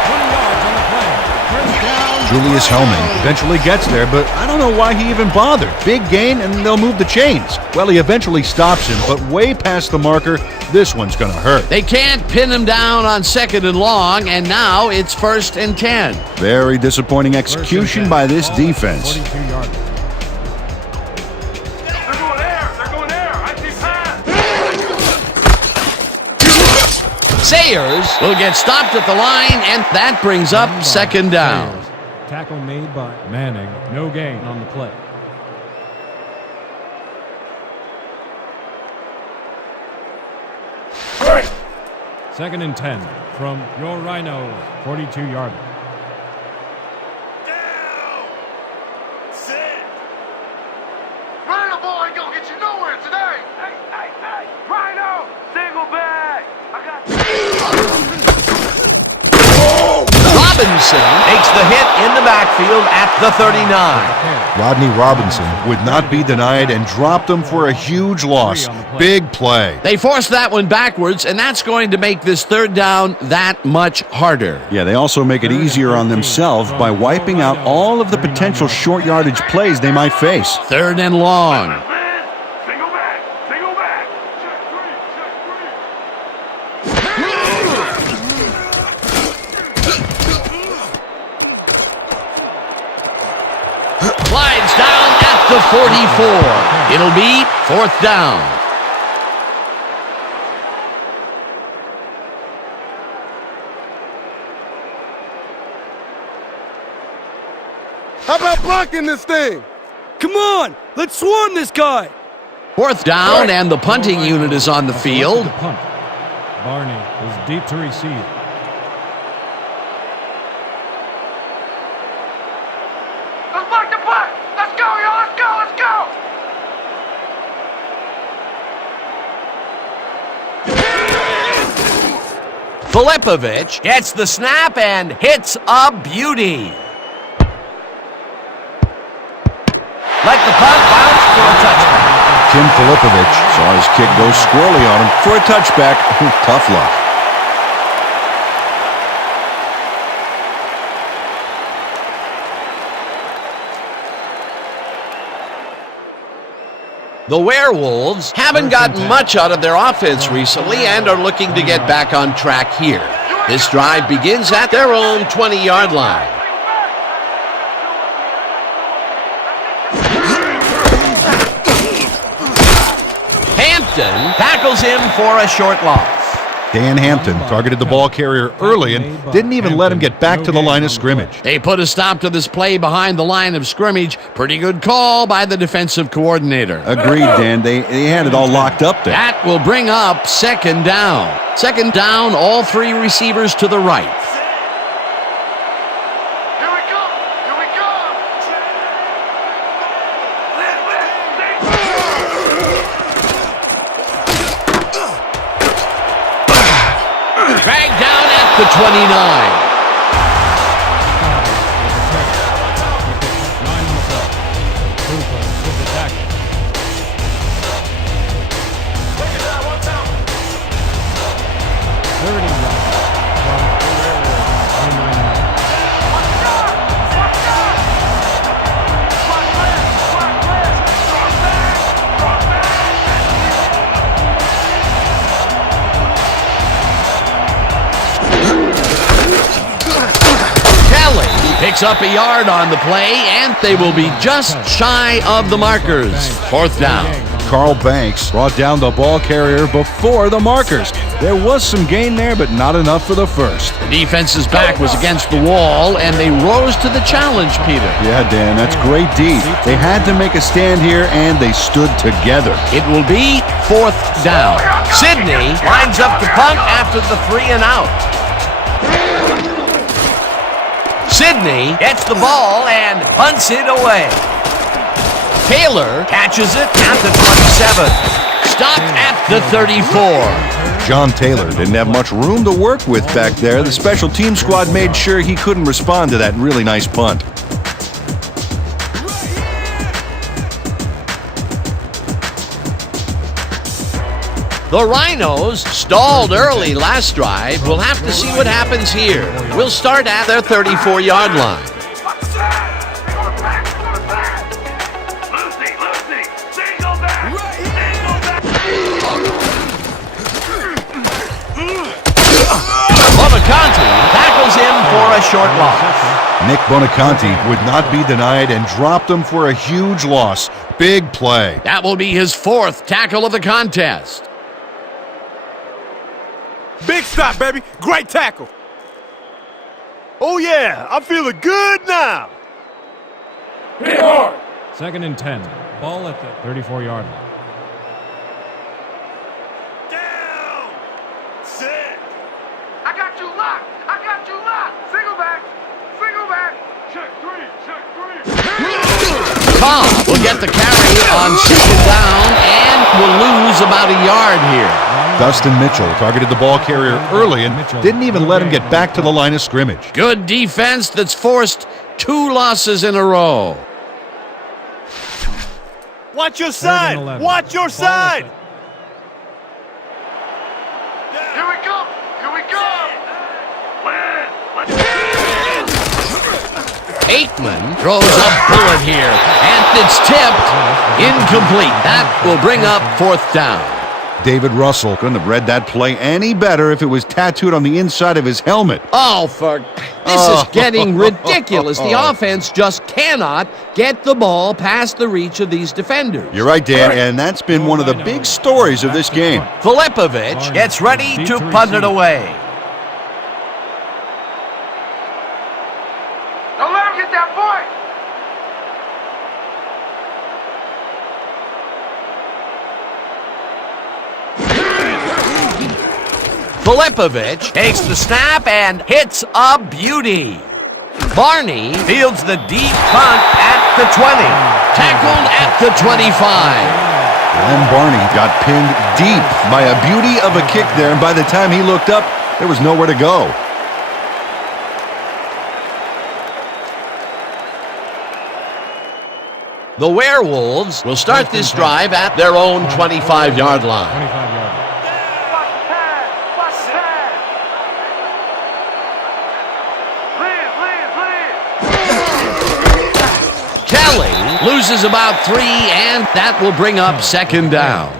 20 yards on the play. First down. Julius Hellman eventually gets there, but I don't know why he even bothered. Big gain, and they'll move the chains. Well, he eventually stops him, but way past the marker. This one's going to hurt. They can't pin him down on second and long, and now it's 1st and 10. Very disappointing execution by this defense. 42-yard line. Sayers will get stopped at the line, and that brings up second down. Tackle made by Manning. No gain on the play. Second and 10 from your Rhinos, 42-yard line. Down. Set. Running the ball ain't gonna get you nowhere today. Hey. Rhino. Single back. I got you. Robinson makes the hit in the backfield at the 39. Rodney Robinson would not be denied and dropped him for a huge loss. Big play. They forced that one backwards, and that's going to make this third down that much harder. Yeah, they also make it easier on themselves by wiping out all of the potential short yardage plays they might face. 3rd and long. Single back. Check Slides down at the 44. It'll be 4th down. How about blocking this thing? Come on, let's swarm this guy. 4th down, and the punting unit is on the field. Punt. Barney is deep to receive. Let's block the punt. Let's go, y'all. Let's go. Filipovich gets the snap and hits a beauty. Let the punt bounce for a touchback. Kim Filipovich saw his kick go squirrely on him for a touchback. Tough luck. The Werewolves haven't gotten much out of their offense recently and are looking to get back on track here. This drive begins at their own 20-yard line. Hampton tackles him for a short loss. Dan Hampton targeted the ball carrier early and didn't even let him get back to the line of scrimmage. They put a stop to this play behind the line of scrimmage. Pretty good call by the defensive coordinator. Agreed, Dan. They had it all locked up there. That will bring up second down. Second down, all 3 receivers to the right. Here we go. Dragged down at the 29. 9 on the play. Cooper with the tackle. Third and one from the Werewolves. 29 yards. picks up a yard on the play, and they will be just shy of the markers. 4th down. Carl Banks brought down the ball carrier before the markers. There was some gain there, but not enough for the first. The defense's back was against the wall, and they rose to the challenge, Peter. Yeah, Dan, that's great D. They had to make a stand here, and they stood together. It will be 4th down. Sidney lines up to punt after the 3 and out. Sidney gets the ball and punts it away. Taylor catches it at the 27. Stopped at the 34. John Taylor didn't have much room to work with back there. The special team squad made sure he couldn't respond to that really nice punt. The Rhinos stalled early last drive. We'll have to see what happens here. We'll start at their 34-yard line. Bonaconti tackles him for a short loss. Nick Bonaconti would not be denied and dropped him for a huge loss. Big play. That will be his 4th tackle of the contest. Big stop, baby. Great tackle. Oh, yeah. I'm feeling good now. 2nd and 10. Ball at the 34-yard line. Down. Sit. I got you locked. I got you locked. Single back. Single back. Check 3. Check 3. Tom will get the carry on 2nd down and will lose about a yard here. Dustin Mitchell targeted the ball carrier early and didn't even let him get back to the line of scrimmage. Good defense that's forced 2 losses in a row. Watch your side. Watch your side. Here we go. Here we go. Aikman throws a bullet here, and it's tipped. Incomplete. That will bring up 4th down. David Russell couldn't have read that play any better if it was tattooed on the inside of his helmet. Oh, this is getting ridiculous. The offense just cannot get the ball past the reach of these defenders. You're right, Dan, and that's been one of the big stories of this game. Filipovich gets ready to punt it away. Don't let him get that point. Filipovich takes the snap and hits a beauty. Barney fields the deep punt at the 20. Tackled at the 25. And Barney got pinned deep by a beauty of a kick there, and by the time he looked up, there was nowhere to go. The Werewolves will start this drive at their own 25-yard line. 25-yard line. Kelly loses about 3, and that will bring up 2nd down.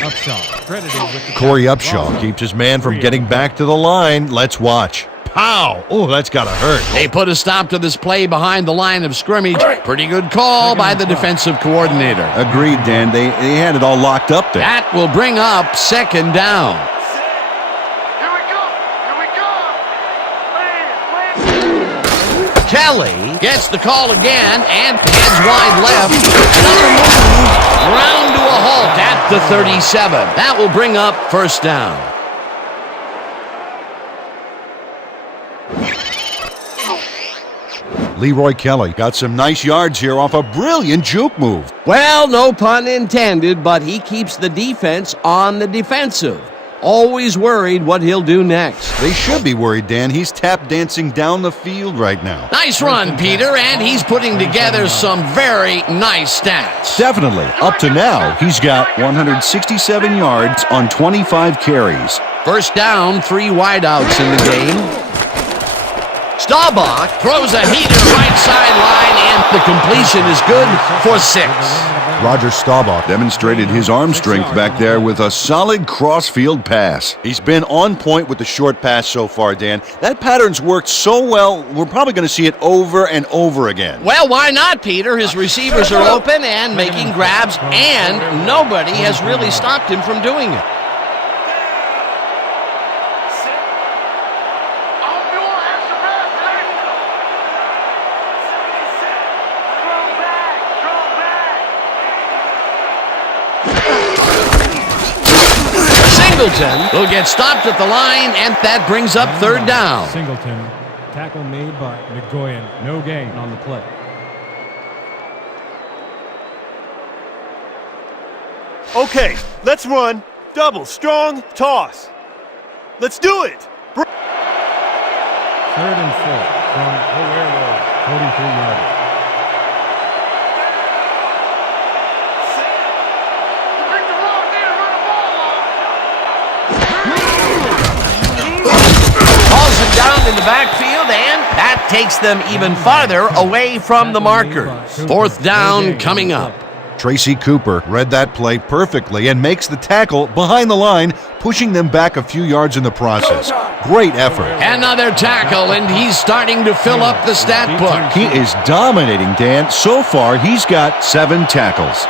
Upshaw credited with the Corey Upshaw keeps his man from getting back to the line. Let's watch. Pow! Oh, that's gotta hurt. They put a stop to this play behind the line of scrimmage. Pretty good call by the defensive coordinator. Agreed, Dan. They had it all locked up there. That will bring up 2nd down. Here we go. Here we go. Kelly gets the call again and heads wide left. Another move, round to a halt at the 37. That will bring up 1st down. Leroy Kelly got some nice yards here off a brilliant juke move. Well, no pun intended, but he keeps the defense on the defensive. Always worried what he'll do next. They should be worried, Dan. He's tap dancing down the field right now. Nice run, Peter, and he's putting together some very nice stats. Definitely. Up to now, he's got 167 yards on 25 carries. 1st down, 3 wideouts in the game. Staubach throws a heater right sideline, and the completion is good for 6. Roger Staubach Demonstrated his arm strength back there with a solid cross-field pass. He's been on point with the short pass so far, Dan. That pattern's worked so well, we're probably going to see it over and over again. Well, why not, Peter? His receivers are open and making grabs, and nobody has really stopped him from doing it. Singleton will get stopped at the line, and that brings up third down. Singleton, tackle made by McGoyan. No gain on the play. Okay, let's run. Double, strong, toss. Let's do it. 3rd and 4 from the Werewolves, 43-yarder. Down in the backfield, and that takes them even farther away from the markers. 4th down coming up. Tracy Cooper read that play perfectly and makes the tackle behind the line, pushing them back a few yards in the process. Great effort. Another tackle, and he's starting to fill up the stat book. He is dominating, Dan. So far, he's got 7 tackles.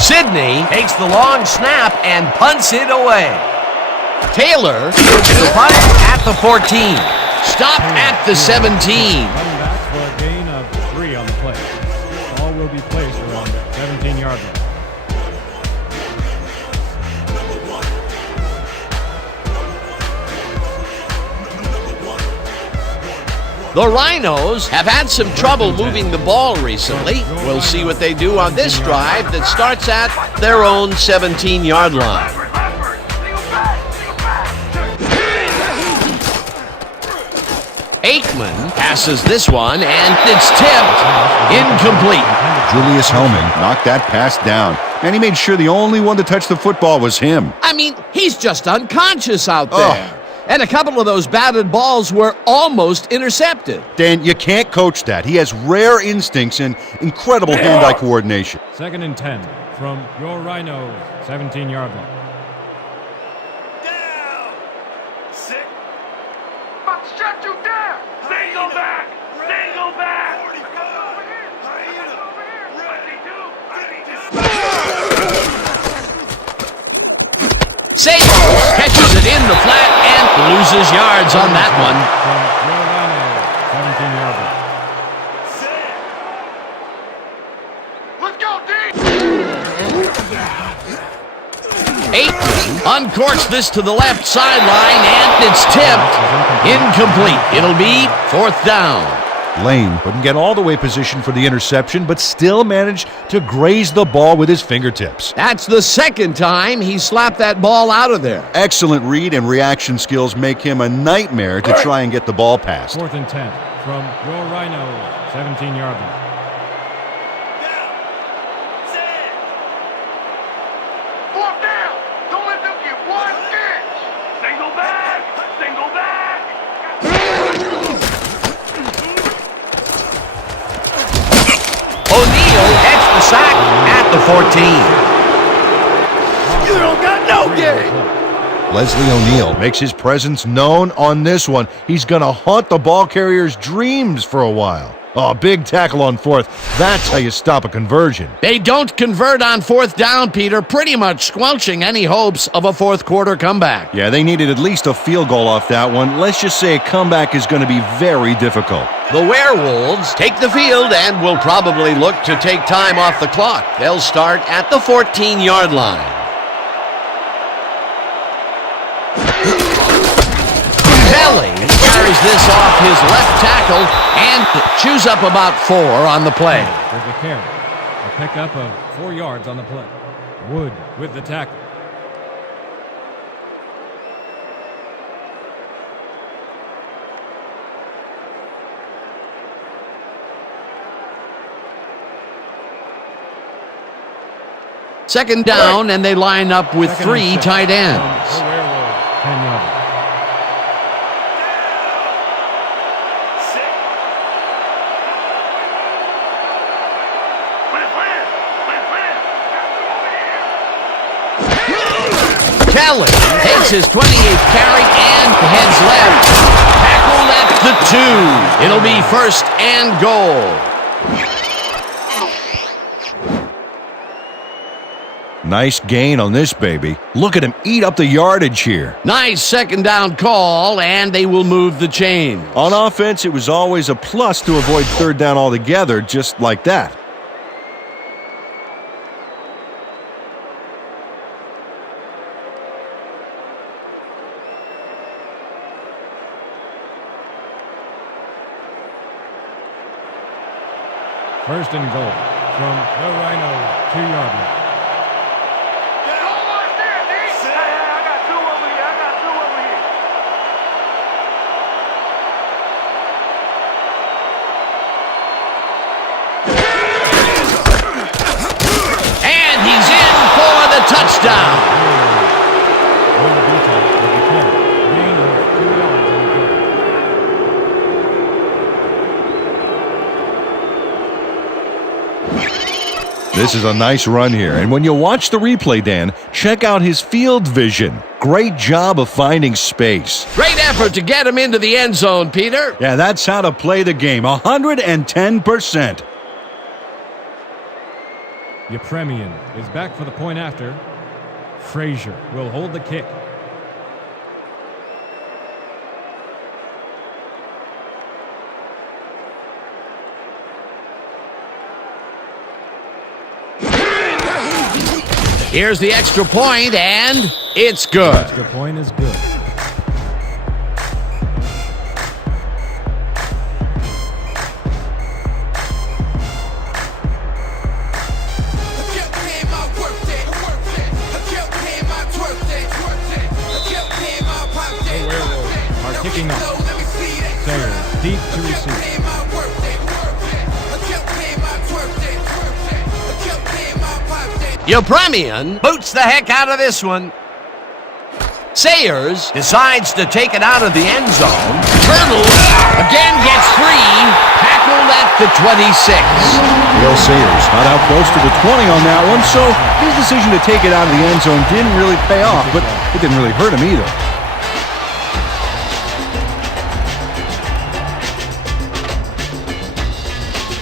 Sidney takes the long snap and punts it away. Taylor puts the punt at the 14. Stop at the 17. Coming back for a gain of 3 on the play. Ball will be placed around the 17-yard line. The Rhinos have had some trouble moving the ball recently. We'll see what they do on this drive that starts at their own 17-yard line. Aikman passes this one, and it's tipped. Incomplete. Julius Hellman knocked that pass down, and he made sure the only one to touch the football was him. I mean, he's just unconscious out there. And a couple of those batted balls were almost intercepted. Dan, you can't coach that. He has rare instincts and incredible hand-eye coordination. 2nd and 10 from your Rhinos, 17-yard line. Down. Sick. About to shut you down. Single back. Single back. 45. Sable catches it in the flat and loses yards on that one. Let's go, D. 8 uncorks this to the left sideline, and it's tipped. Incomplete. It'll be 4th down. Lane couldn't get all the way positioned for the interception, but still managed to graze the ball with his fingertips. That's the 2nd time he slapped that ball out of there. Excellent read and reaction skills make him a nightmare to try and get the ball past. 4th and 10 from your Rhinos, 17-yard line. Fourth down. Don't let them get 1 inch. Single back. Single back. O'Neal gets the sack at the 14. You don't got no game. Leslie O'Neal makes his presence known on this one. He's going to haunt the ball carrier's dreams for a while. Oh, big tackle on 4th. That's how you stop a conversion. They don't convert on 4th down, Peter, pretty much squelching any hopes of a 4th quarter comeback. Yeah, they needed at least a field goal off that one. Let's just say a comeback is going to be very difficult. The Werewolves take the field and will probably look to take time off the clock. They'll start at the 14-yard line. Kelly carries this off his left tackle and chews up about 4 on the play. With the carry, a pickup of 4 yards on the play. Wood with the tackle. Second down, and they line up with Second three and 6 tight from ends. the Werewolves, 10 yards. Kelly takes his 28th carry and heads left. Tackled at the 2. It'll be first and goal. Nice gain on this baby. Look at him eat up the yardage here. Nice second down call, and they will move the chain. On offense, it was always a plus to avoid third down altogether, just like that. First and goal from the Rhinos, 2-yard line. And he's in for the touchdown. Gain of 2 yards on the play. This is a nice run here, and when you watch the replay, Dan, check out his field vision. Great job of finding space. Great effort to get him into the end zone, Peter. Yeah, that's how to play the game, 110%. Yepremian is back for the point after. Frazier will hold the kick. Here's the extra point, and it's good. Extra point is good. The Werewolves are kicking off. Sayers deep to receive. Yepremian boots the heck out of this one. Sayers decides to take it out of the end zone. Turtle again gets free. Tackled at the 26. Will Sayers not out close to the 20 on that one, so his decision to take it out of the end zone didn't really pay off, but it didn't really hurt him either.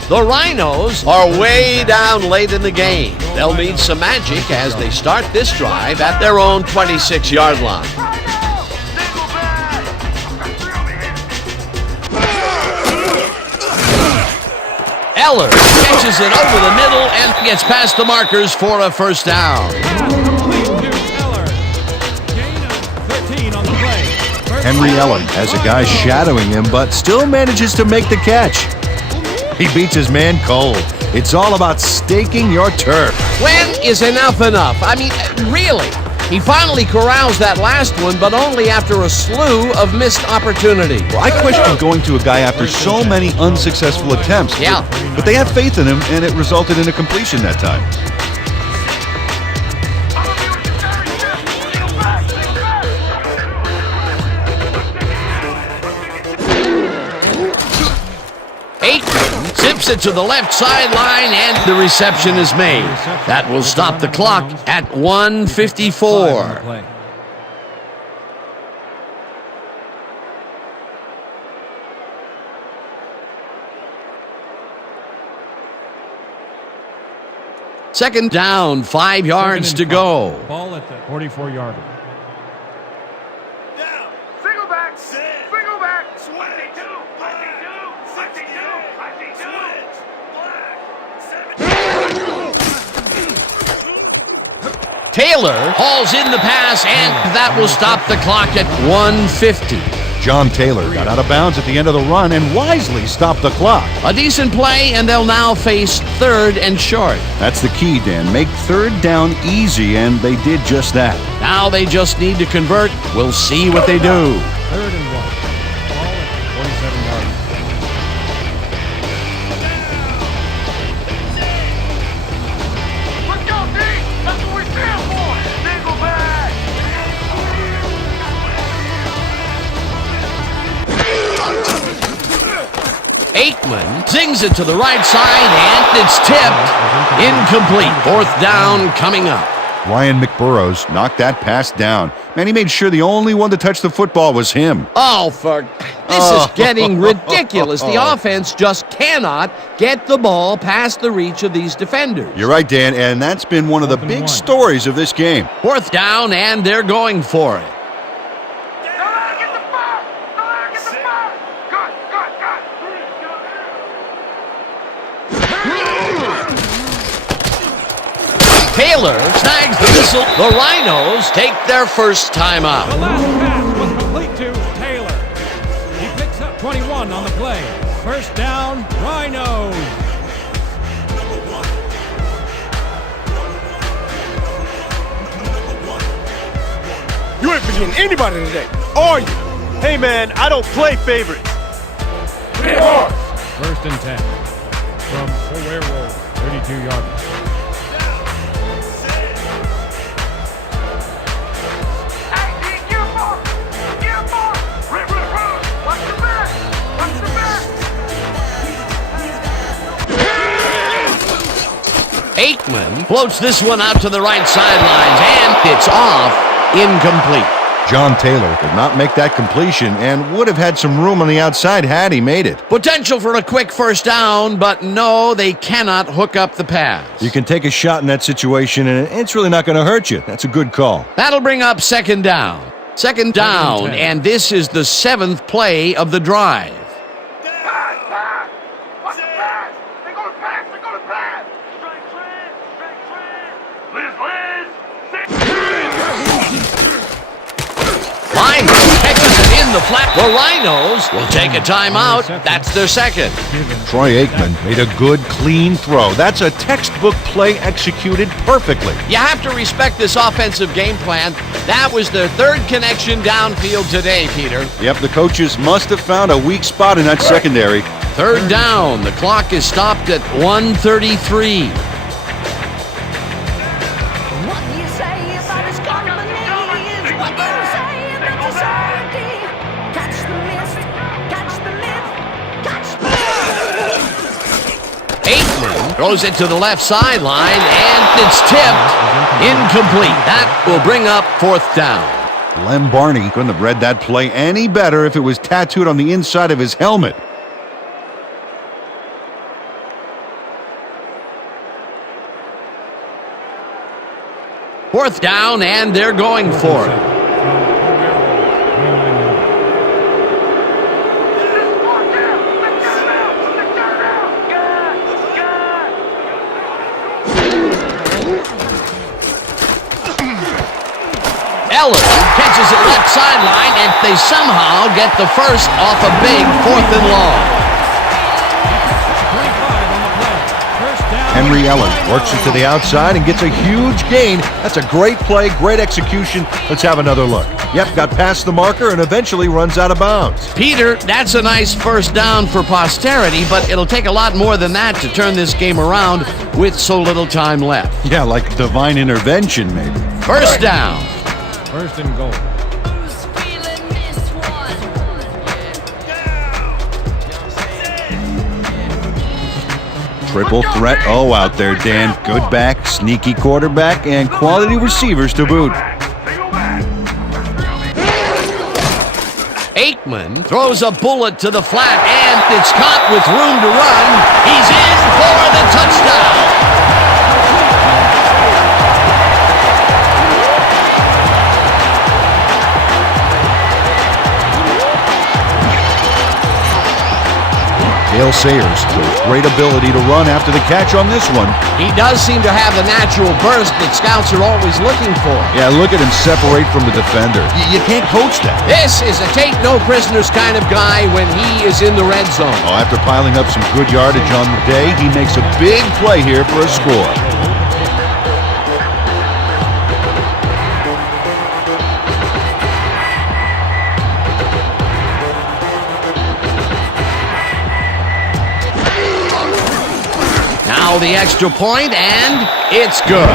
The Rhinos are way down late in the game. They'll need some magic as they start this drive at their own 26-yard line. Eller catches it over the middle and gets past the markers for a first down. Henry Eller has a guy shadowing him, but still manages to make the catch. He beats his man cold. It's all about staking your turf. When is enough enough? I mean, really? He finally corrals that last one, but only after a slew of missed opportunities. Well, I question going to a guy after so many unsuccessful attempts. Yeah. But they have faith in him, and it resulted in a completion that time. Zips it to the left sideline, and the reception is made. That will stop the clock at 1:54. Second down, 5 yards to go. Ball at the 44-yard line. Single back. Single back. 22. 22. Taylor hauls in the pass, and that will stop the clock at 1:50. John Taylor got out of bounds at the end of the run and wisely stopped the clock. A decent play, and they'll now face third and short. That's the key, Dan. Make third down easy, and they did just that. Now they just need to convert. We'll see what they do. Third and 1. Ball at the 47-yard line. Let's go, D. Let's Aikman zings it to the right side, and it's tipped. Incomplete. Fourth down coming up. Ryan McBurrows knocked that pass down. Man, he made sure the only one to touch the football was him. Oh, this is getting ridiculous. The offense just cannot get the ball past the reach of these defenders. You're right, Dan, and that's been one of the big stories of this game. Fourth down, and they're going for it. Taylor snags the missile. The Rhinos take their first timeout. The last pass was complete to Taylor. He picks up 21 on the play. First down, Rhinos. You ain't forgetting anybody today, are you? Hey, man, I don't play favorites. First and 10 from the Werewolves, 32-yard line. Aikman floats this one out to the right sidelines, and it's off. Incomplete. John Taylor did not make that completion and would have had some room on the outside had he made it. Potential for a quick first down, but no, they cannot hook up the pass. You can take a shot in that situation, and it's really not going to hurt you. That's a good call. That'll bring up second down. Second down, and this is the 7th play of the drive. Lineman catches it in the flat. The Rhinos will take a timeout. That's their second. Troy Aikman made a good, clean throw. That's a textbook play executed perfectly. You have to respect this offensive game plan. That was their third connection downfield today, Peter. Yep, the coaches must have found a weak spot in that secondary. Third down. The clock is stopped at 1:33. What do you say about his company? What do you say about society? Catch the mist, catch the myth, catch the Aikman throws it to the left sideline, and it's tipped. Incomplete. That will bring up fourth down. Lem Barney couldn't have read that play any better if it was tattooed on the inside of his helmet. Fourth down, and they're going for it. Eller catches it left sideline, and they somehow get the first off a big 4th and long. Henry Eller works it to the outside and gets a huge gain. That's a great play, great execution. Let's have another look. Yep, got past the marker and eventually runs out of bounds. Peter, that's a nice first down for posterity, but it'll take a lot more than that to turn this game around with so little time left. Yeah, like divine intervention, maybe. First down. First and goal. Triple threat. Oh, out there, Dan. Good back, sneaky quarterback, and quality receivers to boot. Aikman throws a bullet to the flat, and it's caught with room to run. He's in for the touchdown. Dale Sayers shows great ability to run after the catch on this one. He does seem to have the natural burst that scouts are always looking for. Yeah, look at him separate from the defender. You can't coach that. This is a take-no-prisoners kind of guy when he is in the red zone. Oh, after piling up some good yardage on the day, he makes a big play here for a score. Now the extra point, and it's good.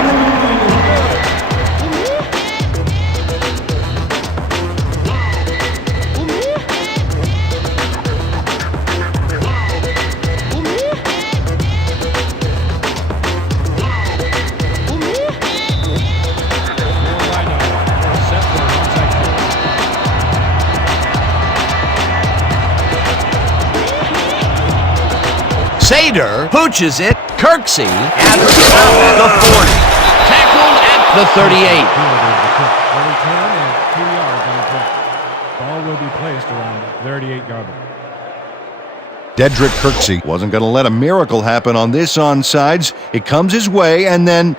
Sater pooches it. Kirksey at the stop at the 40. Tackled at the 38. Only 10 and 2 yards on the play. Ball will be placed around the 38-yard line. Dedrick Kirksey wasn't going to let a miracle happen on this onside. It comes his way and then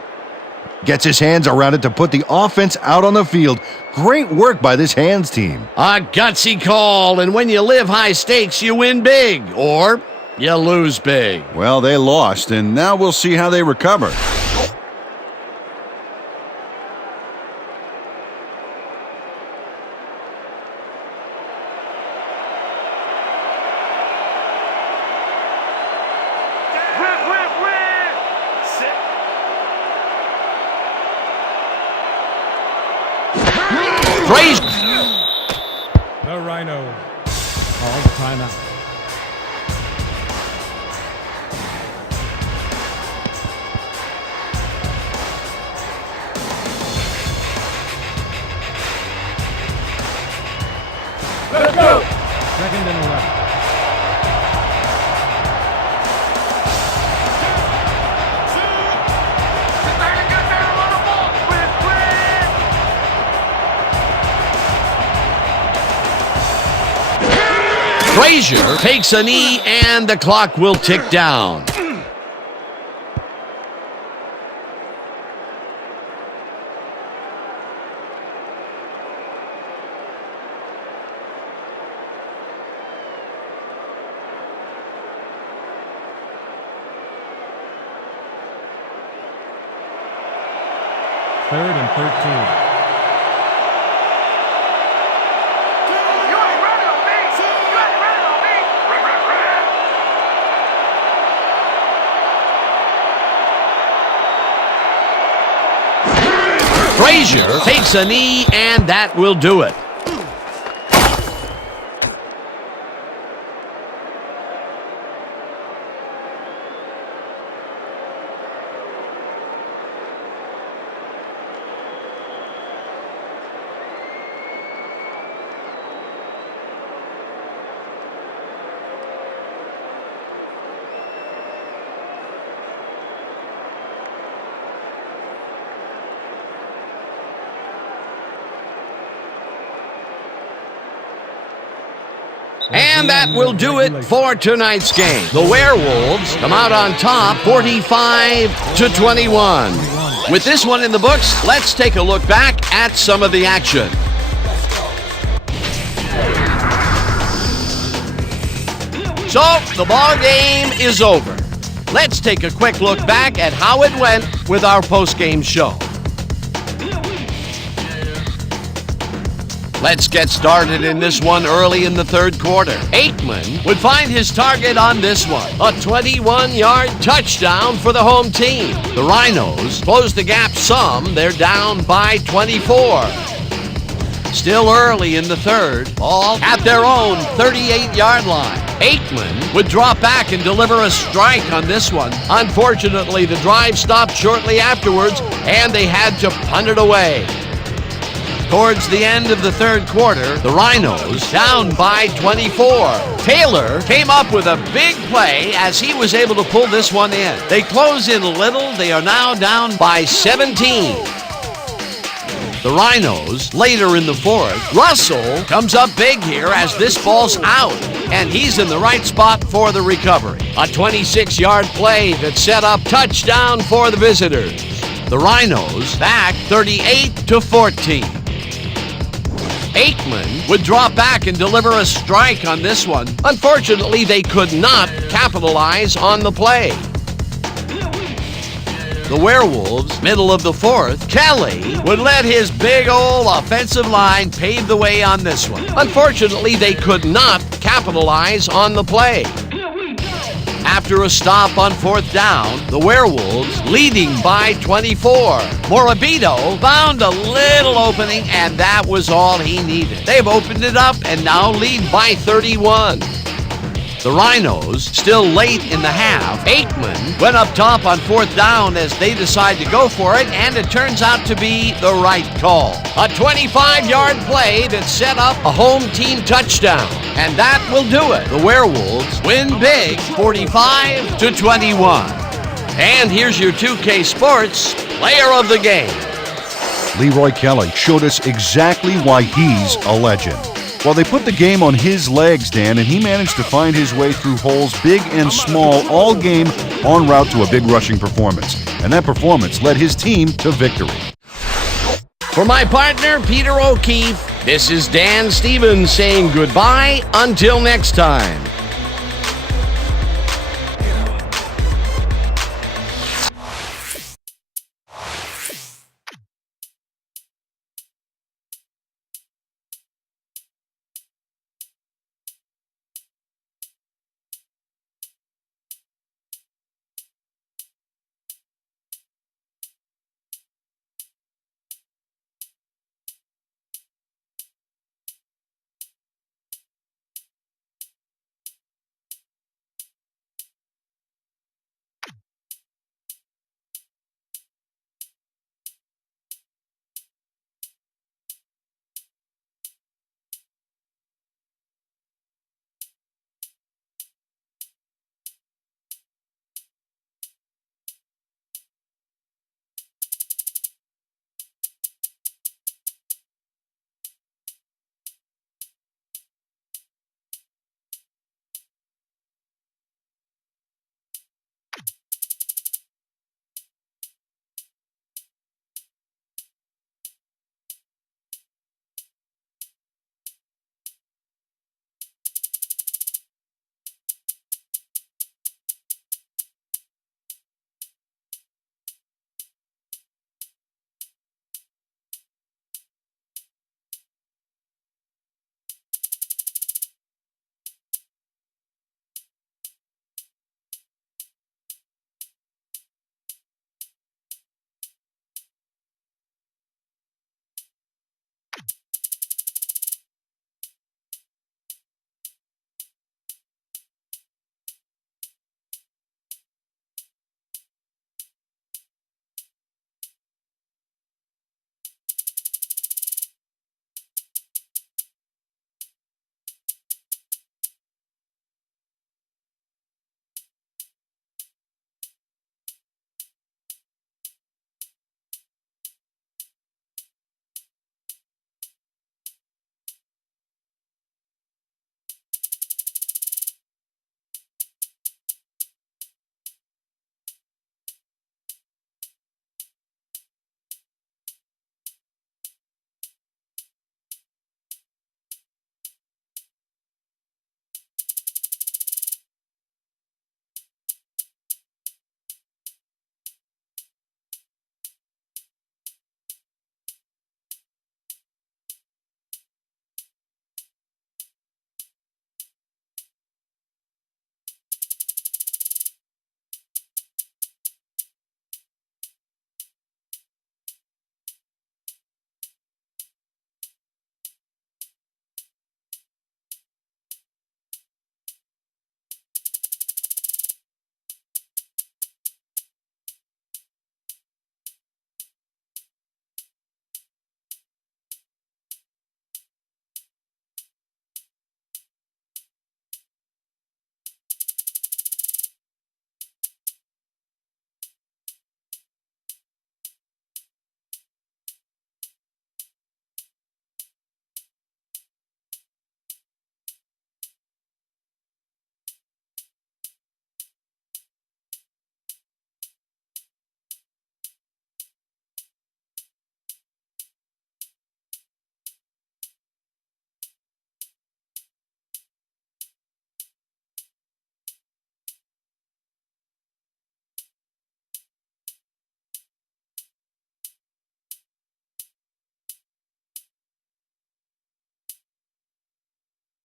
gets his hands around it to put the offense out on the field. Great work by this hands team. A gutsy call, and when you live high stakes, you win big, or you lose big. Well, they lost, and now we'll see how they recover. The Rhinos called timeout. Let's go! Second and 11. Frazier takes a knee, and the clock will tick down. Third and 13. Frazier takes a knee, and that will do it. And that will do it for tonight's game. The Werewolves come out on top 45-21. With this one in the books, let's take a look back at some of the action. So, the ball game is over. Let's take a quick look back at how it went with our post-game show. Let's get started in this one early in the third quarter. Aikman would find his target on this one. A 21-yard touchdown for the home team. The Rhinos close the gap some. They're down by 24. Still early in the third, ball at their own 38-yard line. Aikman would drop back and deliver a strike on this one. Unfortunately, the drive stopped shortly afterwards, and they had to punt it away. Towards the end of the third quarter, the Rhinos down by 24. Taylor came up with a big play as he was able to pull this one in. They close in a little. They are now down by 17. The Rhinos, later in the fourth, Russell comes up big here as this ball's out, and he's in the right spot for the recovery. A 26-yard play that set up touchdown for the visitors. The Rhinos back 38-14. Aikman would drop back and deliver a strike on this one. Unfortunately, they could not capitalize on the play. The Werewolves, middle of the fourth, Kelly would let his big old offensive line pave the way on this one. Unfortunately, they could not capitalize on the play. After a stop on fourth down, the Werewolves leading by 24. Morabito found a little opening, and that was all he needed. They've opened it up and now lead by 31. The Rhinos, still late in the half, Aikman went up top on 4th down as they decide to go for it, and it turns out to be the right call. A 25-yard play that set up a home team touchdown. And that will do it. The Werewolves win big, 45-21. And here's your 2K Sports Player of the Game. Leroy Kelly showed us exactly why he's a legend. Well, they put the game on his legs, Dan, and he managed to find his way through holes big and small all game en route to a big rushing performance. And that performance led his team to victory. For my partner, Peter O'Keefe, this is Dan Stevens saying goodbye until next time.